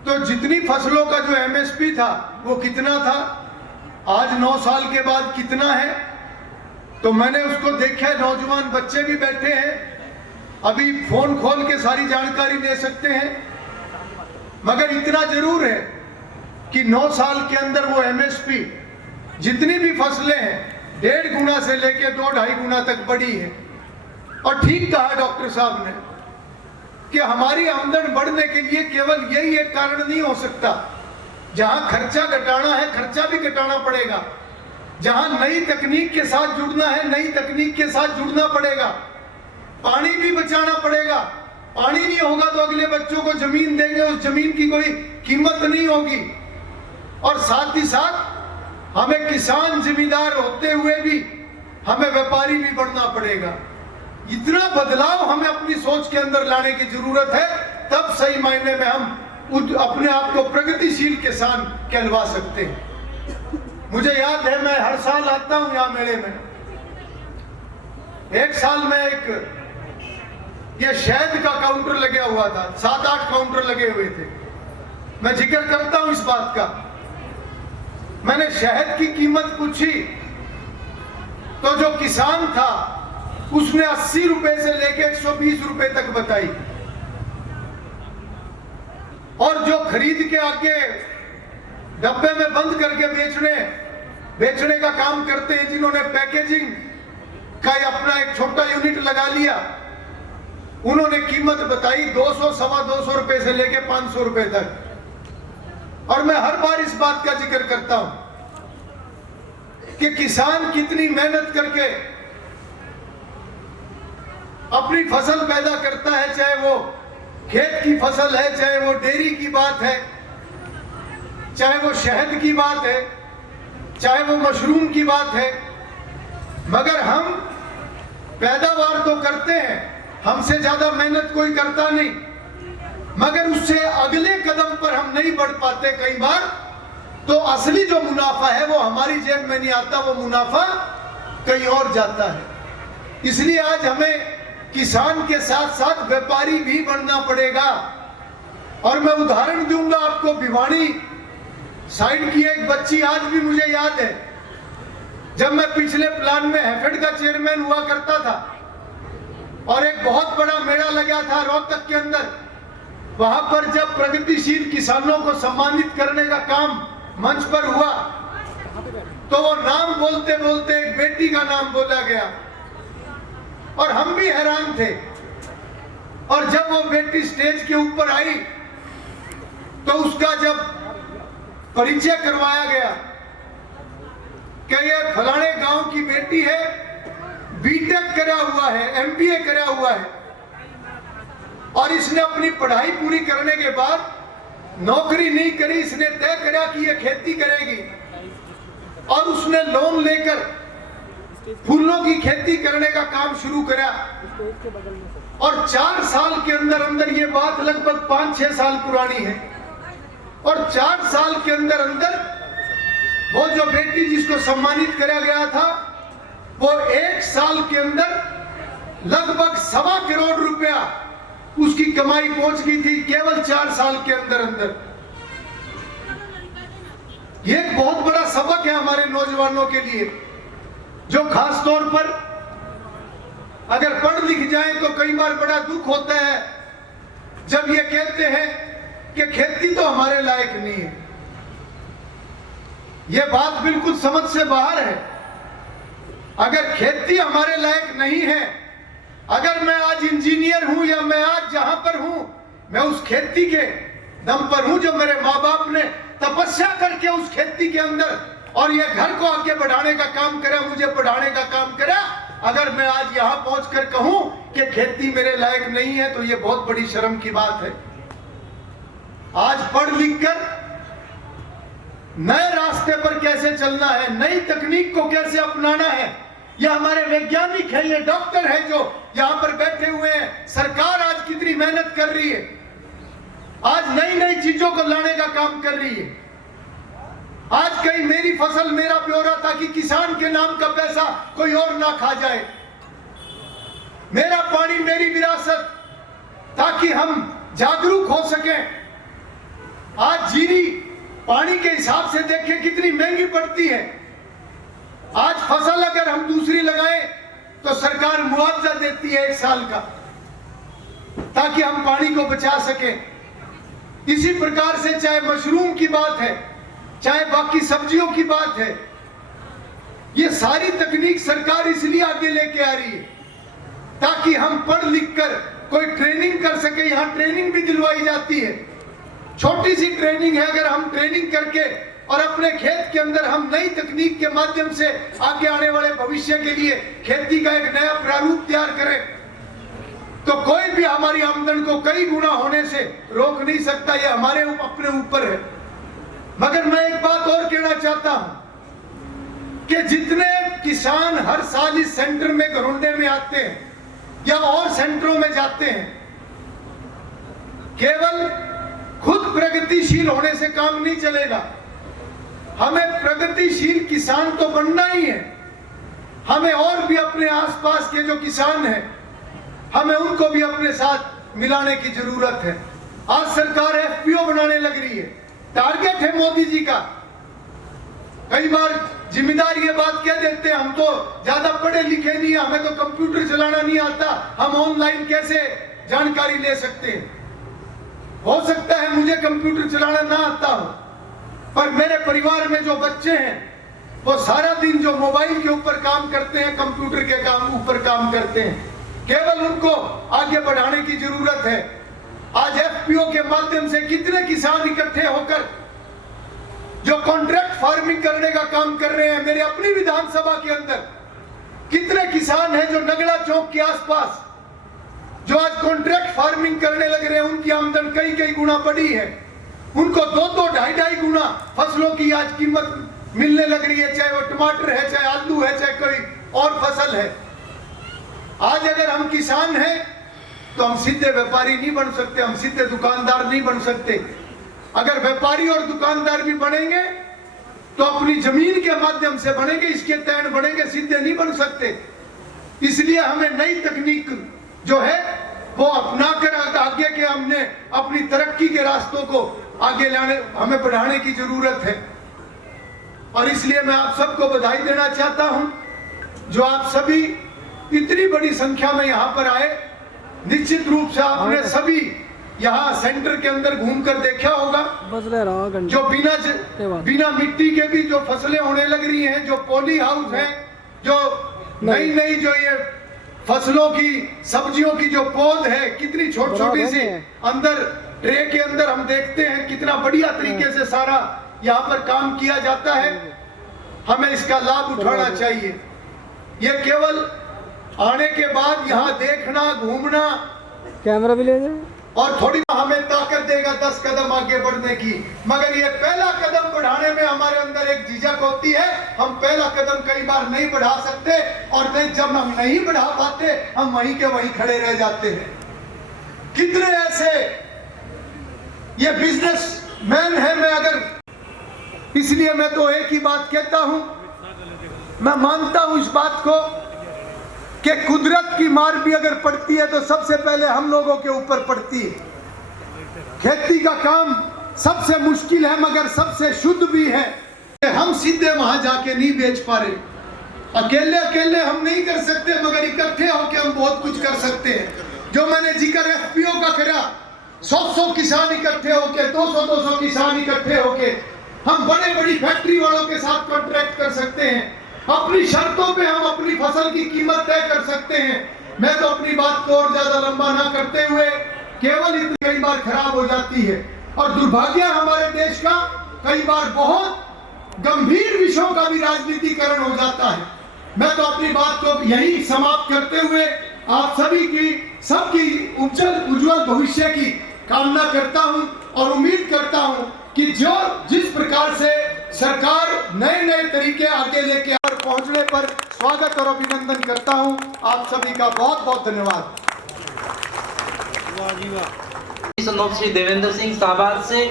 तो जितनी फसलों का जो एमएसपी था वो कितना था, आज 9 साल के बाद कितना है। तो मैंने उसको देखा, नौजवान बच्चे भी बैठे हैं, अभी फोन खोल के सारी जानकारी ले सकते हैं, मगर इतना जरूर है कि 9 साल के अंदर वो एमएसपी जितनी भी फसलें हैं 1.5 गुना से लेके 2-2.5 गुना तक बढ़ी है। और ठीक कहा डॉक्टर साहब ने कि हमारी आमदन बढ़ने के लिए केवल यही एक कारण नहीं हो सकता। जहां खर्चा घटाना है, खर्चा भी घटाना पड़ेगा। जहां नई तकनीक के साथ जुड़ना है, नई तकनीक के साथ जुड़ना पड़ेगा। पानी भी बचाना पड़ेगा। पानी नहीं होगा तो अगले बच्चों को जमीन देंगे, उस जमीन की कोई कीमत नहीं होगी। और साथ ही साथ हमें किसान जिम्मेदार होते हुए भी हमें व्यापारी भी बनना पड़ेगा। इतना बदलाव हमें अपनी सोच के अंदर लाने की जरूरत है, तब सही मायने में हम अपने आप को प्रगतिशील किसान कहलवा सकते हैं। मुझे याद है, मैं हर साल आता हूं यहाँ मेले में। एक साल में ये शहद का काउंटर लगा हुआ था, 7-8 काउंटर लगे हुए थे। मैं जिक्र करता हूं इस बात का। मैंने शहद की कीमत पूछी तो जो किसान था उसने 80 रुपए से लेके 120 रुपए तक बताई, और जो खरीद के आगे डब्बे में बंद करके बेचने का काम करते हैं, जिन्होंने पैकेजिंग का अपना एक छोटा यूनिट लगा लिया, उन्होंने कीमत बताई 200, 225 रुपए से लेके 500 रुपए तक। और मैं हर बार इस बात का जिक्र करता हूं कि किसान कितनी मेहनत करके अपनी फसल पैदा करता है, चाहे वो खेत की फसल है, चाहे वो डेयरी की बात है, चाहे वो शहद की बात है, चाहे वो मशरूम की बात है। मगर हम पैदावार तो करते हैं, हमसे ज्यादा मेहनत कोई करता नहीं, मगर उससे अगले कदम पर हम नहीं बढ़ पाते कई बार। तो असली जो मुनाफा है वो हमारी जेब में नहीं आता, वो मुनाफा कहीं और जाता है। इसलिए आज हमें किसान के साथ साथ व्यापारी भी बनना पड़ेगा। और मैं उदाहरण दूंगा आपको, भिवानी साइड की एक बच्ची आज भी मुझे याद है, जब मैं पिछले प्लान में हैफेड का चेयरमैन हुआ करता था और एक बहुत बड़ा मेला लगा था रोहतक के अंदर, वहां पर जब प्रगतिशील किसानों को सम्मानित करने का काम मंच पर हुआ तो वो नाम बोलते बोलते एक बेटी का नाम बोला गया और हम भी हैरान थे। और जब वो बेटी स्टेज के ऊपर आई तो उसका जब परिचय करवाया गया कि ये फलाने गांव की बेटी है, बीटेक करा हुआ है, एमबीए करा हुआ है, और इसने अपनी पढ़ाई पूरी करने के बाद नौकरी नहीं करी, इसने तय करा कि ये खेती करेगी और उसने लोन लेकर फूलों की खेती करने का काम शुरू करा। और 4 साल के अंदर अंदर, ये बात लगभग 5-6 साल पुरानी है, और 4 साल के अंदर अंदर वो जो बेटी जिसको सम्मानित करा गया था, वो 1 साल के अंदर लगभग 1.25 करोड़ रुपया उसकी कमाई पहुंच गई थी, केवल 4 साल के अंदर अंदर। ये एक बहुत बड़ा सबक है हमारे नौजवानों के लिए, जो खास तौर पर अगर पढ़ लिख जाएं तो कई बार बड़ा दुख होता है जब ये कहते हैं कि खेती तो हमारे लायक नहीं है। ये बात बिल्कुल समझ से बाहर है। अगर खेती हमारे लायक नहीं है, अगर मैं आज इंजीनियर हूं या मैं आज जहां पर हूं, मैं उस खेती के दम पर हूं जो मेरे माँ बाप ने तपस्या करके उस खेती के अंदर और ये घर को आगे बढ़ाने का काम करा, मुझे पढ़ाने का काम करा, अगर मैं आज यहाँ पहुंचकर कहूं कि खेती मेरे लायक नहीं है तो ये बहुत बड़ी शर्म की बात है। आज पढ़ लिख कर नए रास्ते पर कैसे चलना है, नई तकनीक को कैसे अपनाना है, ये हमारे वैज्ञानिक हैं, ये डॉक्टर हैं जो यहाँ पर बैठे हुए हैं। सरकार आज कितनी मेहनत कर रही है, आज नई नई चीजों को लाने का काम कर रही है। आज कहीं मेरी फसल मेरा ब्यौरा ताकि किसान के नाम का पैसा कोई और ना खा जाए, मेरा पानी मेरी विरासत, ताकि हम जागरूक हो सकें। आज जीरी पानी के हिसाब से देखें कितनी महंगी पड़ती है। आज फसल अगर हम दूसरी लगाएं तो सरकार मुआवजा देती है 1 साल का, ताकि हम पानी को बचा सकें। इसी प्रकार से चाहे मशरूम की बात है, चाहे बाकी सब्जियों की बात है, ये सारी तकनीक सरकार इसलिए आगे लेके आ रही है ताकि हम पढ़ लिख कर कोई ट्रेनिंग कर सके। यहाँ ट्रेनिंग भी दिलवाई जाती है, छोटी सी ट्रेनिंग है। अगर हम ट्रेनिंग करके और अपने खेत के अंदर हम नई तकनीक के माध्यम से आगे आने वाले भविष्य के लिए खेती का एक नया प्रारूप तैयार करें तो कोई भी हमारी आमदन को कई गुना होने से रोक नहीं सकता। ये हमारे अपने ऊपर है। मगर मैं एक बात और कहना चाहता हूं कि जितने किसान हर साल इस सेंटर में घरोंडे में आते हैं या और सेंटरों में जाते हैं, केवल खुद प्रगतिशील होने से काम नहीं चलेगा। हमें प्रगतिशील किसान तो बनना ही है, हमें और भी अपने आसपास के जो किसान हैं हमें उनको भी अपने साथ मिलाने की जरूरत है। आज सरकार एफपीओ बनाने लग रही है, टारगेट है मोदी जी का। कई बार जिम्मेदार ये बात कह देते हैं हम तो ज्यादा पढ़े लिखे नहीं है, हमें तो कंप्यूटर चलाना नहीं आता, हम ऑनलाइन कैसे जानकारी ले सकते हैं। हो सकता है मुझे कंप्यूटर चलाना ना आता हो, पर मेरे परिवार में जो बच्चे हैं वो सारा दिन जो मोबाइल के ऊपर काम करते हैं, कंप्यूटर के ऊपर काम करते हैं, केवल उनको आगे बढ़ाने की जरूरत है। आज एफपीओ के माध्यम से कितने किसान इकट्ठे होकर जो कॉन्ट्रैक्ट फार्मिंग करने का काम कर रहे हैं। मेरे अपनी विधानसभा के अंदर कितने किसान हैं जो नगड़ा चौक के आसपास जो आज कॉन्ट्रैक्ट फार्मिंग करने लग रहे हैं, उनकी आमदन कई कई गुना बढ़ी है। उनको 2-2, 2.5 गुना फसलों की आज कीमत मिलने लग रही है, चाहे वो टमाटर है, चाहे आलू है, चाहे कोई और फसल है। आज अगर हम किसान हैं तो हम सीधे व्यापारी नहीं बन सकते, हम सीधे दुकानदार नहीं बन सकते। अगर व्यापारी और दुकानदार भी बनेंगे तो अपनी जमीन के माध्यम से बनेंगे, इसके तहत बनेंगे, सीधे नहीं बन सकते। इसलिए हमें नई तकनीक जो है वो अपना कर आगे के हमने अपनी तरक्की के रास्तों को आगे लाने हमें बढ़ाने की जरूरत है। और इसलिए मैं आप सबको बधाई देना चाहता हूं जो आप सभी इतनी बड़ी संख्या में यहाँ पर आए। निश्चित रूप से आपने सभी यहाँ सेंटर के अंदर घूमकर देखा होगा जो बिना मिट्टी के भी जो फसलें होने लग रही हैं, जो पॉली हाउस है, जो नई नई जो ये फसलों की सब्जियों की जो पौध है, कितनी छोटी छोटी सी अंदर ट्रे के अंदर हम देखते हैं कितना बढ़िया तरीके से सारा यहाँ पर काम किया जाता है। हमें इसका लाभ उठाना चाहिए। ये केवल आने के बाद यहाँ देखना, घूमना, कैमरा भी ले जाए और थोड़ी हमें ताकत देगा 10 कदम आगे बढ़ने की, मगर ये पहला कदम बढ़ाने में हमारे अंदर एक झिझक होती है। हम पहला कदम कई बार नहीं बढ़ा सकते और जब हम नहीं बढ़ा पाते हम वहीं के वहीं खड़े रह जाते हैं। कितने ऐसे ये बिजनेसमैन है, मैं अगर इसलिए मैं तो एक ही बात कहता हूं, मैं मानता हूं इस बात को कि कुदरत की मार भी अगर पड़ती है तो सबसे पहले हम लोगों के ऊपर पड़ती है। खेती का काम सबसे मुश्किल है मगर सबसे शुद्ध भी है। हम सीधे वहां जाके नहीं बेच पा रहे, अकेले अकेले हम नहीं कर सकते, मगर इकट्ठे होके हम बहुत कुछ कर सकते हैं। जो मैंने जिक्र एफपीओ का करा, 100 किसान इकट्ठे होके, 200 किसान इकट्ठे होके हम बड़े बड़ी फैक्ट्री वालों के साथ कॉन्ट्रैक्ट कर सकते हैं। अपनी शर्तों पे हम अपनी फसल की कीमत तय कर सकते हैं। मैं तो अपनी बात को और ज्यादा लंबा ना करते हुए केवल इतनी कई बार खराब हो जाती है और दुर्भाग्य हमारे देश का कई बार बहुत गंभीर विषयों का भी राजनीतिकरण हो जाता है। मैं तो अपनी बात को यही समाप्त करते हुए आप सभी की सबकी उज्जवल भविष्य की कामना करता हूं और उम्मीद करता हूं कि जिस प्रकार से सरकार नए नए तरीके आगे लेके और पहुंचने पर स्वागत और अभिनंदन करता हूं। आप सभी का बहुत बहुत धन्यवाद। सनोप श्री देवेंद्र सिंह साहबाद से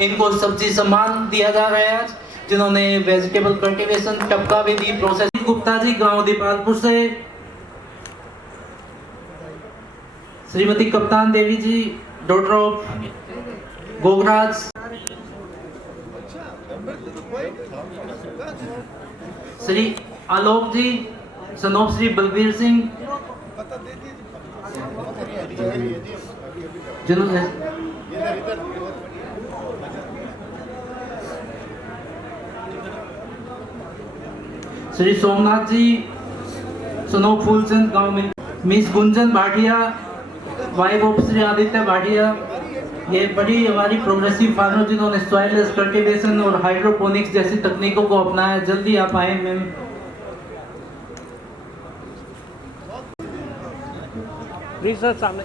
इनको सब्जी सम्मान दिया जा रहा है आज, जिन्होंने वेजिटेबल कल्टीवेशन टपका विधि प्रोसेसिंग। गुप्ता जी गांव दीपालपुर से, श्रीमती कप्तान देवी जी डॉटर ऑफ गोगराज, श्री आलोक जी सनोप श्री बलबीर सिंह, जिन्होंने श्री सोमनाथ जी सनोप फूलचंद गांव में, miss Gunjan Bhatia wife of Shri Aditya Bhatia, ये बड़ी हमारी प्रोग्रेसिव फार्मर जिन्होंने सॉइललेस कल्टीवेशन और हाइड्रोपोनिक्स जैसी तकनीकों को अपनाया। जल्दी आप आए मैम। प्लीज सर सामने।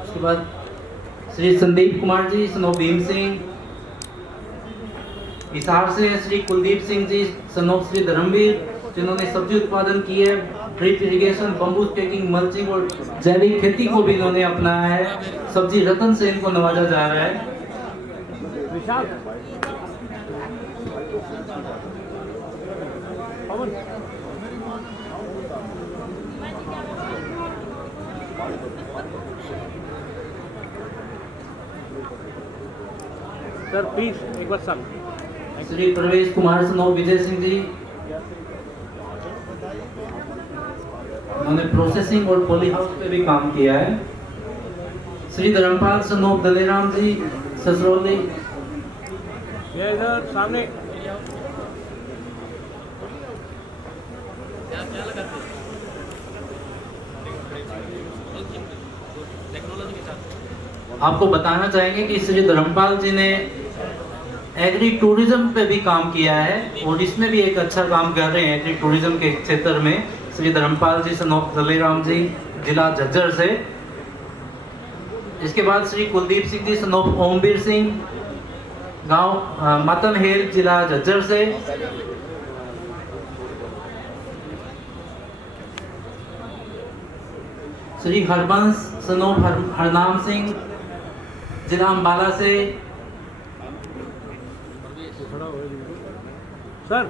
उसके बाद श्री संदीप कुमार जी सनोप भीम सिंह, हिसार से श्री कुलदीप सिंह जी सनोप श्री धर्मवीर, जिन्होंने सब्जी उत्पादन की है, drip irrigation, bamboo staking, mulching और जैविक खेती को भी इन्होंने अपनाया है। सब्जी रत्न से इनको नवाजा जा रहा है। सर प्लीज एक बार सर। श्री प्रवेश कुमार सनोप विजय सिंह जी, उन्होंने प्रोसेसिंग और पॉली हाउस पे भी काम किया है। श्री धर्मपाल सनोप दलेराम जी ससरौली, ये इधर सामने। आपको बताना चाहेंगे कि श्री धर्मपाल जी ने एग्री टूरिज्म पे भी काम किया है और इसमें भी एक अच्छा काम कर रहे हैं एग्री टूरिज्म के क्षेत्र में। श्री धर्मपाल जी सनोप दलेराम जी जिला झज्जर से। इसके बाद श्री कुलदीप सिंह जी सनोप ओमवीर सिंह गांव मतनहेल जिला झज्जर से। श्री हरबंस सनोप हरनाम सिंह जिला अम्बाला से। सर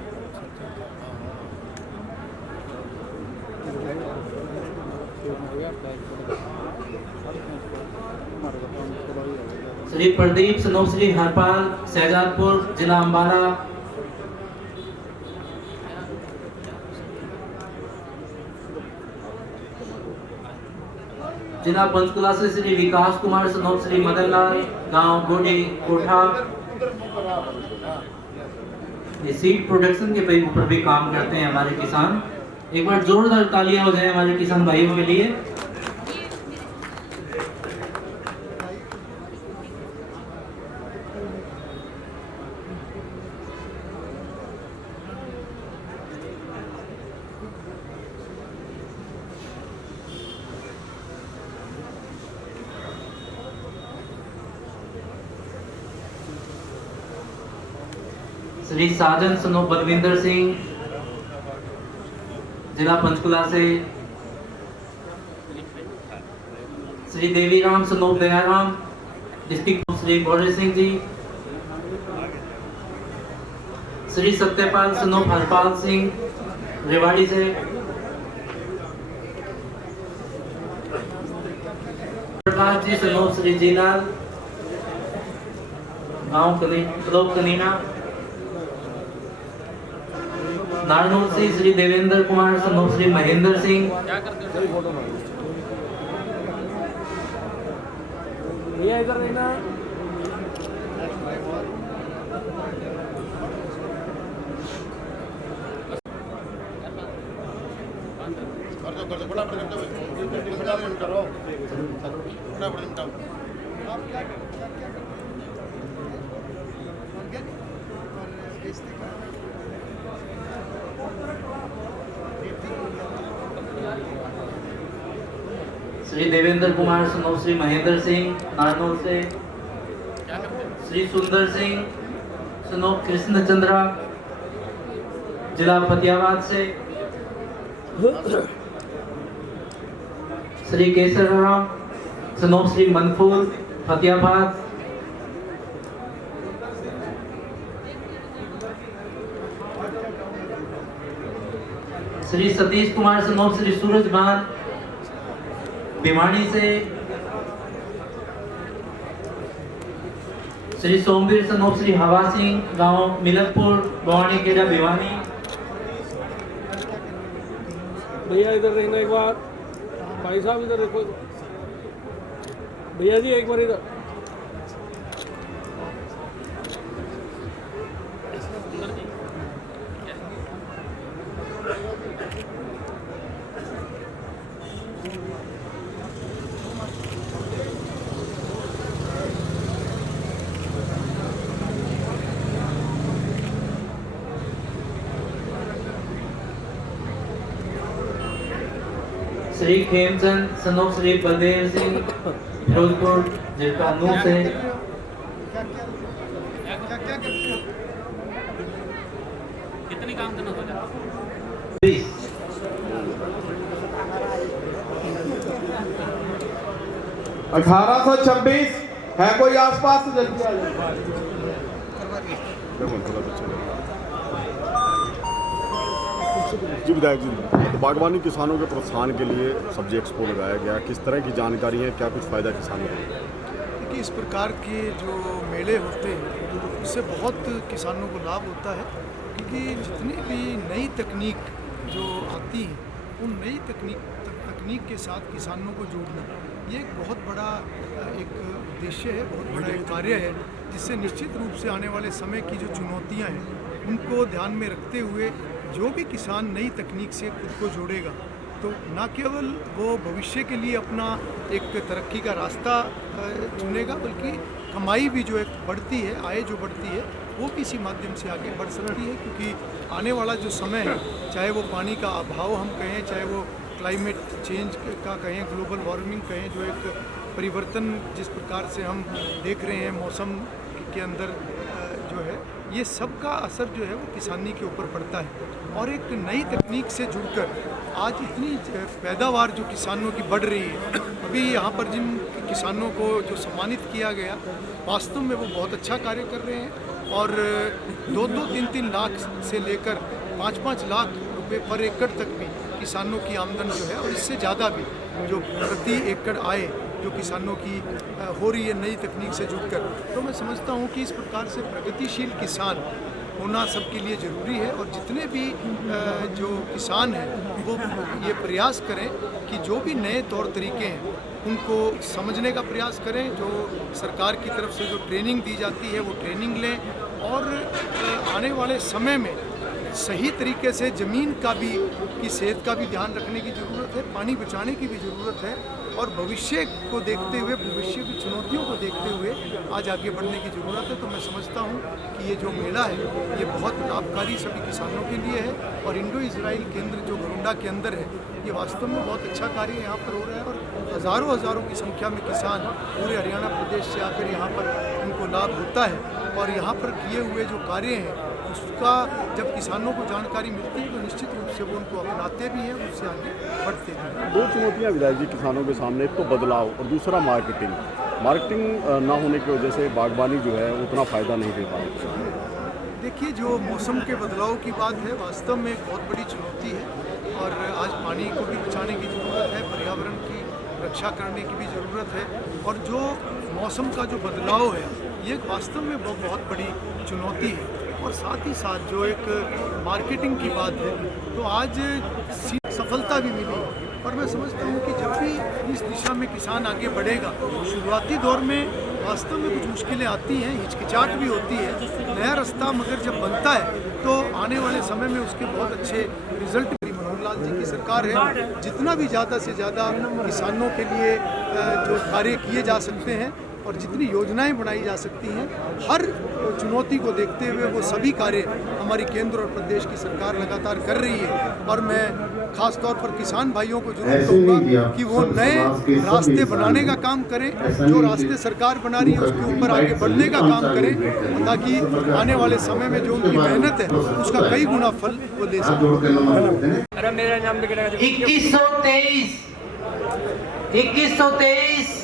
श्री प्रदीप सनोप श्री हरपाल शहजादपुर जिला अम्बाला। जिला पंचकुला से श्री विकास कुमार सनोप श्री मदनलाल गांव गोडी कोठा। ये सीड प्रोडक्शन के ऊपर भी काम करते हैं हमारे किसान। एक बार जोरदार तालियां हो जाए हमारे किसान भाइयों के लिए। श्री साजन सनोप बलविंदर सिंह जिला पंचकुला से। श्री देवीराम सनोप दयाराम डिस्ट्रिक्ट श्री गौरी सिंह जी। श्री सत्यपाल सनोफ हरपाल सिंह रेवाड़ी से, प्रकाश जी सनोफ श्री जीलाल गाँव ब्लॉक कनीना, नारनौल से श्री देवेंद्र कुमार सनोफ श्री महेंद्र सिंह, भैया इधर रहना। श्री देवेंद्र कुमार सनोफ श्री महेंद्र सिंह नारनौल से, श्री सुंदर सिंह सनोफ कृष्ण चंद्रा जिला फतेहाबाद से, श्री केसर राम सनोफ श्री मनफूल फतेहाबाद, श्री सतीश कुमार सनोफ श्री सूरजभान भिवानी से, श्री सोमवीर सनोफ श्री हवा सिंह गांव मिलकपुर भवानी केड़ा भिवानी। भैया इधर रहना एक बार, भाई साहब इधर देखो, भैया जी एक बार इधर। श्री खेमचंद सनोफ श्री बलदेव सिंह फिरोजपुर जिरकानू से, कितनी काम करना हो जाता? 1826 है कोई आसपास तो जल्दी आ जाए। जी विधायक जी, तो बागवानी किसानों के प्रोत्साहन के लिए सब्जी एक्सपो लगाया गया, किस तरह की जानकारी है, क्या कुछ फ़ायदा किसानों को? देखिए, इस प्रकार के जो मेले होते हैं उससे बहुत किसानों को लाभ होता है, क्योंकि जितनी भी नई तकनीक जो आती है उन नई तकनीक के साथ किसानों को जोड़ना ये एक बहुत बड़ा एक उद्देश्य है, बहुत बड़ा एक कार्य है, जिससे निश्चित रूप से आने वाले समय की जो चुनौतियाँ हैं उनको ध्यान में रखते हुए जो भी किसान नई तकनीक से खुद को जोड़ेगा तो न केवल वो भविष्य के लिए अपना एक तरक्की का रास्ता चुनेगा, बल्कि कमाई भी जो एक बढ़ती है, आय जो बढ़ती है वो भी इसी माध्यम से आगे बढ़ सकती है। क्योंकि आने वाला जो समय है, चाहे वो पानी का अभाव हम कहें, चाहे वो क्लाइमेट चेंज का कहें, ग्लोबल वार्मिंग कहें, जो एक परिवर्तन जिस प्रकार से हम देख रहे हैं मौसम के अंदर जो है, ये सब का असर जो है वो किसानी के ऊपर पड़ता है। और एक नई तकनीक से जुड़कर आज इतनी पैदावार जो किसानों की बढ़ रही है, अभी यहाँ पर जिन किसानों को जो सम्मानित किया गया वास्तव में वो बहुत अच्छा कार्य कर रहे हैं और 2-2, 3-3 लाख से लेकर 5-5 लाख रुपए पर एकड़ तक भी किसानों की आमदन जो है और इससे ज़्यादा भी जो प्रति एकड़ आय जो किसानों की हो रही है नई तकनीक से जुड़कर। तो मैं समझता हूँ कि इस प्रकार से प्रगतिशील किसान होना सबके लिए ज़रूरी है और जितने भी जो किसान हैं वो ये प्रयास करें कि जो भी नए तौर तरीके हैं उनको समझने का प्रयास करें, जो सरकार की तरफ से जो ट्रेनिंग दी जाती है वो ट्रेनिंग लें और आने वाले समय में सही तरीके से ज़मीन का भी की सेहत का भी ध्यान रखने की ज़रूरत है, पानी बचाने की भी ज़रूरत है और भविष्य को देखते हुए, भविष्य की चुनौतियों को देखते हुए आज आगे बढ़ने की ज़रूरत है। तो मैं समझता हूँ कि ये जो मेला है ये बहुत लाभकारी सभी किसानों के लिए है और इंडो इजराइल केंद्र जो घरोंडा के अंदर है ये वास्तव में बहुत अच्छा कार्य यहाँ पर हो रहा है और हज़ारों की संख्या में किसान पूरे हरियाणा प्रदेश से आकर यहाँ पर उनको लाभ होता है और यहाँ पर किए हुए जो कार्य हैं उसका जब किसानों को जानकारी मिलती है तो निश्चित रूप से वो उनको अपनाते भी हैं, उससे आगे बढ़ते हैं। 2 चुनौतियाँ विधायक जी किसानों के सामने, एक तो बदलाव और दूसरा मार्केटिंग ना होने की वजह से बागवानी जो है उतना फ़ायदा नहीं दे पा रही। देखिए, जो मौसम के बदलाव की बात है वास्तव में एक बहुत बड़ी चुनौती है और आज पानी को भी बचाने की ज़रूरत है, पर्यावरण की रक्षा करने की भी ज़रूरत है और जो मौसम का जो बदलाव है ये वास्तव में बहुत बड़ी चुनौती है। और साथ ही साथ जो एक मार्केटिंग की बात है तो आज सफलता भी मिली और मैं समझता हूँ कि जब भी इस दिशा में किसान आगे बढ़ेगा, शुरुआती दौर में वास्तव में कुछ मुश्किलें आती हैं, हिचकिचाहट भी होती है, नया रास्ता मगर जब बनता है तो आने वाले समय में उसके बहुत अच्छे रिजल्ट भी। मनोहर लाल जी की सरकार है, जितना भी ज़्यादा से ज़्यादा किसानों के लिए जो कार्य किए जा सकते हैं और जितनी योजनाएं बनाई जा सकती हैं, हर चुनौती को देखते हुए वो सभी कार्य हमारी केंद्र और प्रदेश की सरकार लगातार कर रही है। और मैं खास तौर पर किसान भाइयों को जरूर कहूँगा कि वो नए रास्ते बनाने का काम करें, जो रास्ते सरकार बना रही है उसके ऊपर आगे बढ़ने का काम करें, ताकि आने वाले समय में जो उनकी मेहनत है उसका कई गुना फल वो दे सकें। 2123